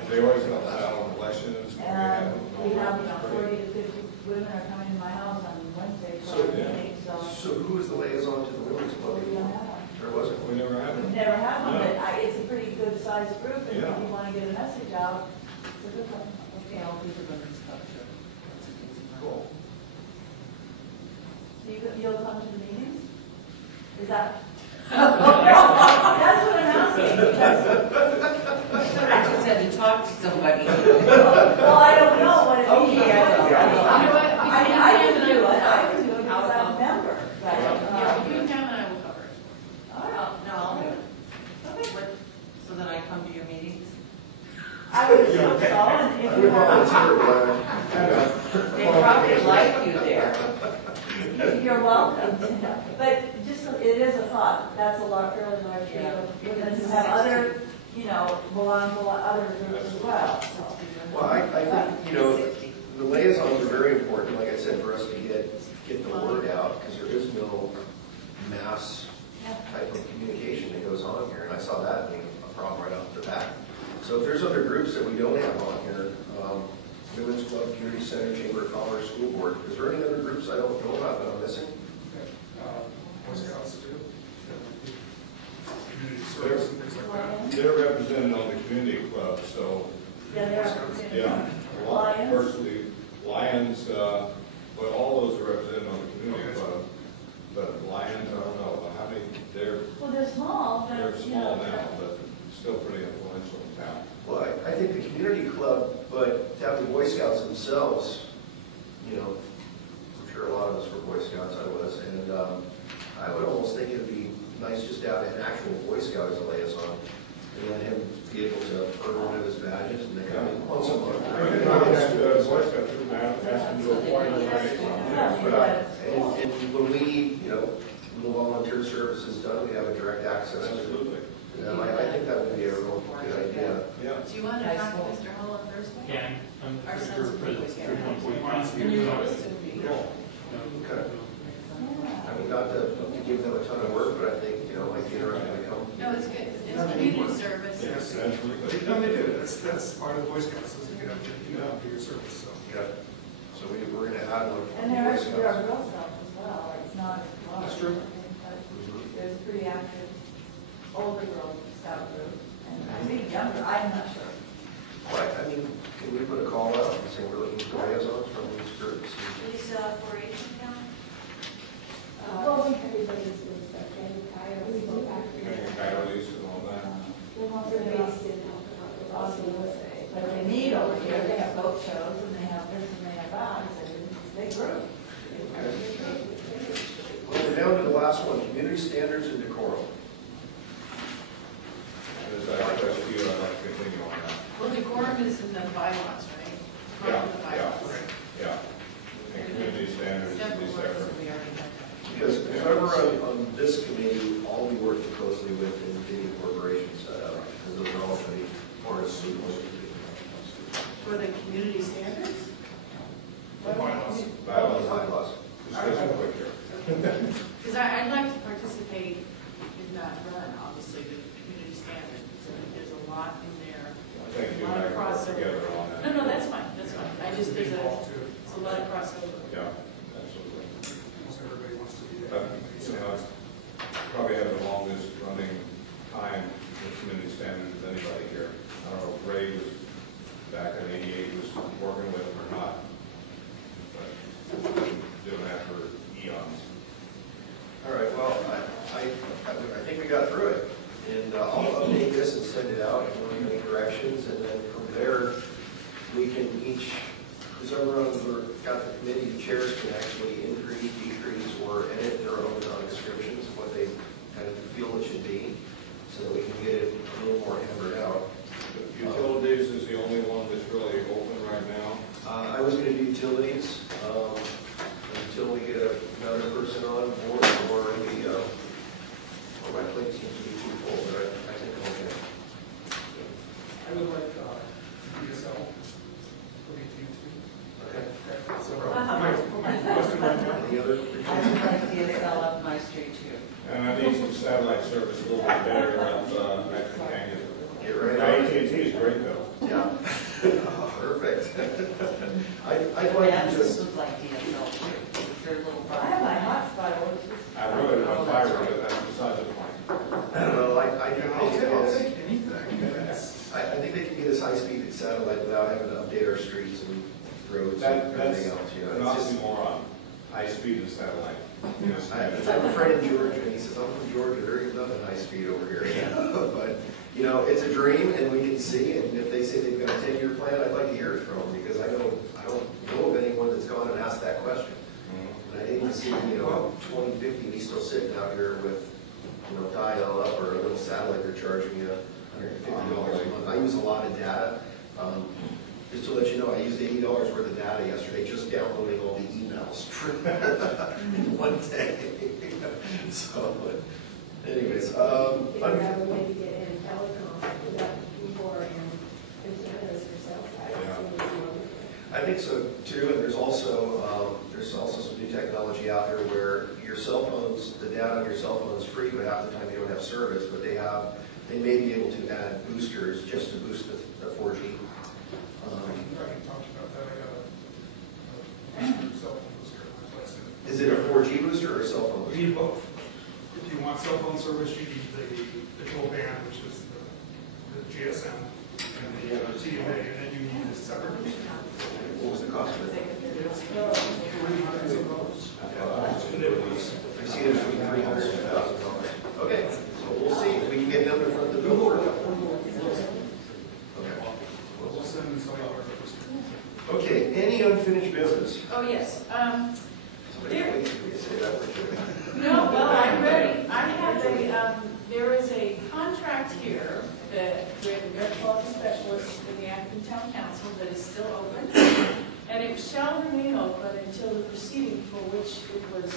And they always help us out on elections. when And we have, them. 40 to 50 women are coming to my house on Wednesday So, for our yeah. meeting, so So who was the liaison to the women's club? we don't have one. There wasn't. We never had We've them. never had one, No. but it's a pretty good sized group, and if Yeah. you want to get a message out, it's a good one. Okay, I'll do the women's club too. That's an easy one. Cool. So you'll come to the meetings? Is that? That's what I'm asking, because, I just had to talk to somebody. well, I don't know what it means. Okay, I will. I can do it, because I'm a member, but, Yeah, between town and I will cover it. all right. No, I'll do it. Okay. What- So then I come to your meetings? I would assume so, and if We you want, volunteer, They probably like you there. you're welcome. But just, it is a thought, that's a lot, fairly large group Yeah. of women who have other, belong to other groups as well, so. Well, I think, the liaisons are very important, like I said, for us to get the word out, because there is no mass type of communication that goes on here, and I saw that being a problem right off the bat. So if there's other groups that we don't have on here, Women's Club, Community Center, Chamber of Commerce, School Board, is there any other groups I don't know about that I'm missing? Boy Scouts too. Community service and things like that. They're represented on the community club, so, Yeah, they're. yeah. Lions? Personally, Lions, but all those are represented on the community club. But Lions, I don't know, how many, Well, they're small, but. they're small now, but still pretty influential in town. Well, I think the community club, but to have the Boy Scouts themselves, you know, I'm sure a lot of us were Boy Scouts, I was, and I would almost think it'd be nice just to have an actual Boy Scout as a liaison, and let him be able to earn one of his badges, and they come in once a month. And when we, you know, when the volunteer service is done, we have a direct access to it. I think that would be a real good idea. Yeah. Do you want to talk to Mr. Hull on Thursday? Yeah, I'm Our sure sense of for Boy Scouts. And you're listening to me. Okay. I mean, not to give them a ton of work, but I think, you know, like the interesting to come. No, it's good. It's community service. Yes, Absolutely. no, they do. That's part of the Boy Scouts, is to get out there and do your service, so. Yeah. So we're going to add one. And there are Girl Scouts as well, it's not as large. That's true. There's a pretty active older Girl Scout group, and I think younger, I'm not sure. Right, I mean, can we put a call out and say we're looking for liaisons from these groups? Is 4-H in town? Well, we everybody's doing stuff, and we go back to Coyotes and all that. We're also based in But they meet over here, they have boat shows, and they have this and they have that, it's a big group. Well, we're down to the last one, community standards and decorum. There's a question you, I'd like to continue on that. Well, decorum is in the bylaws, right? Part Yeah, of the yeah, bylaws. yeah. And community standards Several should be words separate. that we already have. Because whoever on this committee, all we work closely with is the corporation setup, because those are all going to be part of the For the community standards? bylaws. Discussion quick here. Because I'd like to participate, if not run, obviously, the community standards. So I think there's a lot in there. I think you A lot and I of can work crossover. together on that. No, that's fine, that's fine. I just, it's a lot of crossover. Yeah, absolutely. Almost everybody wants to be But, there. you know, probably have the longest running time with community standards of anybody here. I don't know if Ray was back in '88 was working with them or not, but doing that for eons. All right, well, I think we got through it. And I'll update this and send it out if we make corrections, and then from there, we can each, who's ever on the, got the committee, the chairs can actually increase, decrease, or edit their own descriptions, what they kind of feel it should be, so that we can get it a little more hammered out. Utilities is the only one that's really open right now. I was going to do utilities until we get another person on board, or the, well, my plate seems to be too full, but I think I'm okay. I would like DSL, looking to you too. Okay. So, my question right now. Any other? I would like DSL up my street too. And I need some satellite service a little bit better up Acton Canyon. Get ready. AT&T is great though. Yeah. Perfect. I'd The like apps to just just, look like DSL too. It's their little I have my hotspot, which is. I really don't fiber, but that's beside the point. well, I think I'll they can take get, anything. I think they can get us high-speed satellite without having to update our streets and roads and everything else, you know. An It's just, oxymoron, high speed and satellite. You know, I have a friend in Georgia, and he says, I'm from Georgia, there ain't nothing high speed over here. But, you know, it's a dream, and we can see, and if they say they've got a 10-year plan, I'd like to hear it from them, because I don't know of anyone that's gone and asked that question. And I didn't see, you know, 2050, and he's still sitting out here with, you know, dial-up or a little satellite, they're charging you $150 a month. I use a lot of data. Just to let you know, I used $80 worth of data yesterday, just downloading all the emails in one day. So, anyways, Figure out a way to get in telecom without before and antennas for cell sites. I think so too, and there's also some new technology out there where your cell phones, the data on your cell phone is free, but half the time you don't have service, but they may be able to add boosters just to boost the 4G. I can talk about that. I got a cell phone booster in my place. Is it a 4G booster or a cell phone You booster? need both. If you want cell phone service, you need the dual band, which is the GSM, and the TMA, and then you need a separate booster. What was the cost of it? It's $300. I see it between $300 and $1,000. Okay, so we'll see if we can get them in front of the billboard. Okay. We'll send some of our boosters. Okay, any unfinished business? Oh, yes. Somebody please, can we say that for sure? No, well, I'm ready. I have there is a contract here that with the air quality specialist in the Acton Town Council that is still open, and it shall remain open until the proceeding for which it was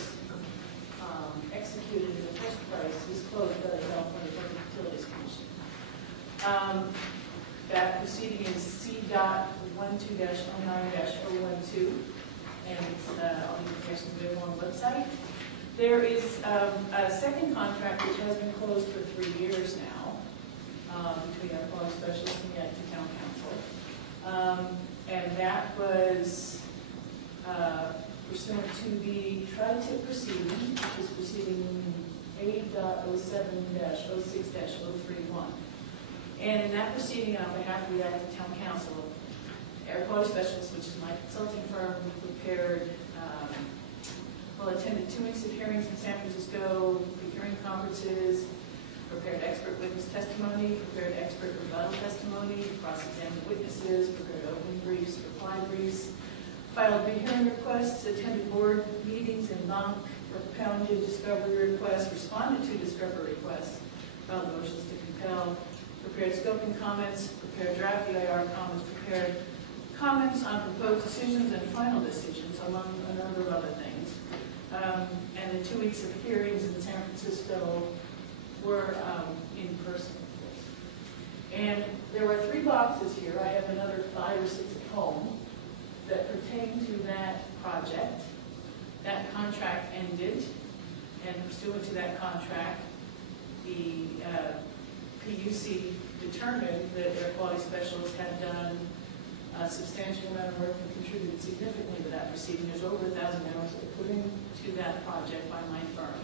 executed in the first place is closed by the California Public Utilities Commission. That proceeding is C.12-09-012, and it's all the information is available on the website. There is a second contract which has been closed for 3 years now between our quality specialist and the Acton Town Council. And that was pursuant to the tri-tip proceeding, which is proceeding 8.07-06-031. And in that proceeding, on behalf of the Acton Town Council, Air Quality Specialist, which is my consulting firm, prepared, attended 2 weeks of hearings in San Francisco, hearing conferences, prepared expert witness testimony, prepared expert rebuttal testimony, cross-examined witnesses, prepared opening briefs, reply briefs, filed rehearing requests, attended board meetings in banc, propounded discovery requests, responded to discovery requests, filed motions to compel, prepared scoping comments, prepared draft EIR comments, prepared comments on proposed decisions and final decisions, among a number of other things. And the 2 weeks of hearings in San Francisco were in person. And there were 3 boxes here. I have another 5 or 6 at home that pertain to that project. That contract ended, and pursuant to that contract, the PUC determined that their quality specialist had done a substantial amount of work and contributed significantly to that proceeding. There's over 1,000 hours that were put into that project by my firm.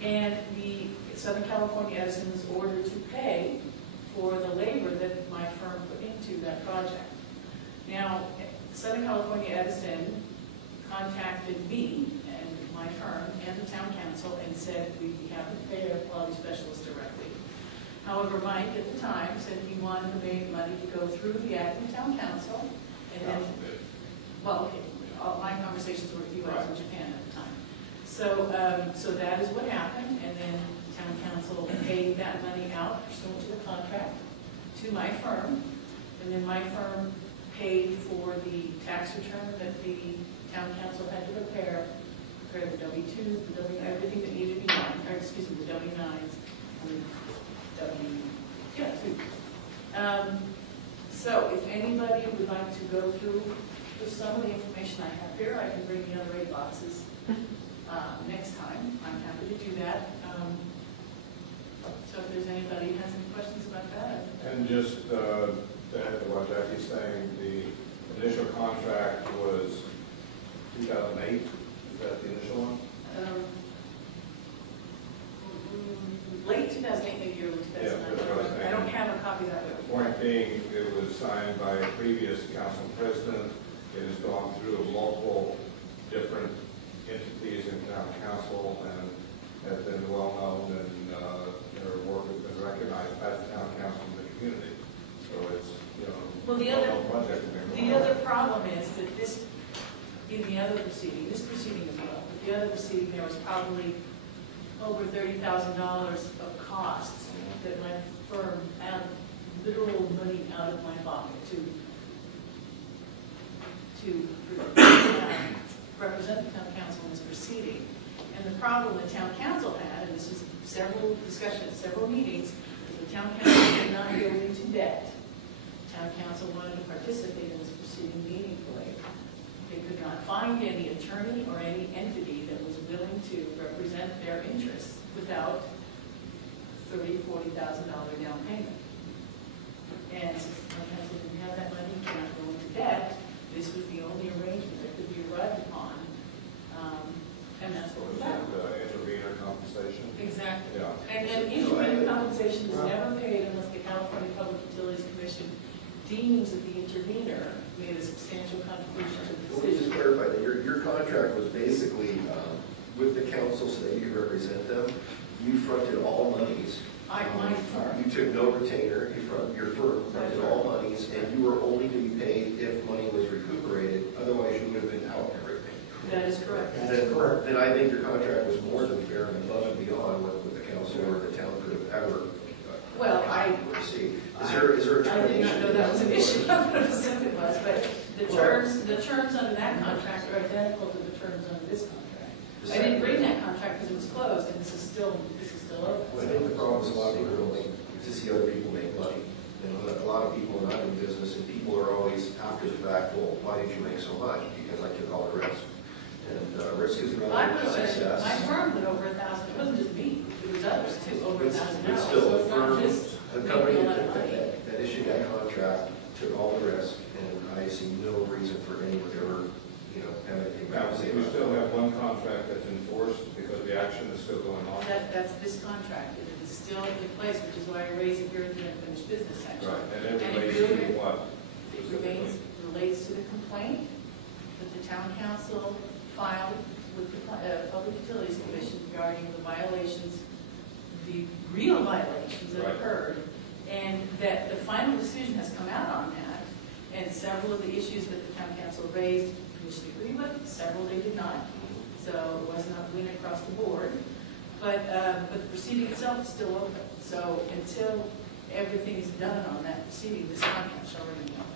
And the Southern California Edison was ordered to pay for the labor that my firm put into that project. Now, Southern California Edison contacted me and my firm and the town council and said we'd be happy to pay our quality specialist directly. However, Mike at the time said he wanted the money to go through the Acton Town Council, and then, well, okay, all my conversations were with U.S. and Japan at the time. So that is what happened, and then town council paid that money out pursuant to the contract to my firm, and then my firm paid for the tax return that the town council had to prepare the W-2s, everything that needed to be done, or excuse me, the W-9s, so if anybody would like to go through some of the information I have here, I can bring the other 8 boxes next time. I'm happy to do that. So if there's anybody who has any questions about that. And just to add to what Jackie's saying, the initial contract was 2008. Is that the initial one? Late 2008, maybe early 2009. Yeah, I don't have a copy of that. The point being, it was signed by a previous council president. It has gone through multiple different entities in town council and has been well known, and their work has been recognized by the town council and the community. So it's, well, the other problem is that this, in the other proceeding, this proceeding as well, but the other proceeding, there was probably over $30,000 of costs that my firm had literal money out of my pocket to represent the town council in this proceeding. And the problem the town council had, and this was several discussions, several meetings, is the town council did not go into debt. Town council wanted to participate in this proceeding meaningfully. They could not find any attorney or any entity that was willing to represent their interests without $30,000, $40,000 down payment. And since the council didn't have that money, cannot go into debt, this was the only arrangement that could be arrived upon. And that's what we've done. Intervenor compensation? Exactly. Yeah. And intervenor compensation is never paid unless the California Public Utilities Commission deems that the intervenor made a substantial contribution to the Let me just decision. clarify that your contract was basically with the council so that you could represent them. You fronted all monies. My firm. You took no retainer, your firm fronted all monies, and you were only to be paid if money was recuperated, otherwise you would have been out everything. That is correct. And then I think your contract was more than fair and above and beyond what the council or the town could have ever Well, I see. Is there a did termination? not know that was an issue. I would have assumed it was, but the terms under that contract are identical to the terms under this contract. I didn't bring that contract because it was closed, and this is still open. Well, I think the problem is a lot of people don't like to see other people make money. You know, a lot of people are not in business, and people are always after the fact, well, why did you make so much? Because I took all the risk. And risk is I another would say, success. my firm went over 1,000, it wasn't just me, it was others too, over 1,000 But hours. still, So it's not firm, just the making company a lot of that, money. that issued that contract took all the risk, and I see no reason for anyone to ever, have anything Now, bad to say we about still it. have one contract that's enforced because the action is still going on. That's this contract, it is still in place, which is why I raised it here at the unfinished business section. Right, and it And relates to what? It relates to the complaint that the town council filed with the Public Utilities Commission regarding the violations, the real violations that Right. occurred, and that the final decision has come out on that, and several of the issues that the town council raised, the commission agreed with, several they did not. So it was not win across the board. But the proceeding itself is still open. So until everything is done on that proceeding, this contract shall remain open.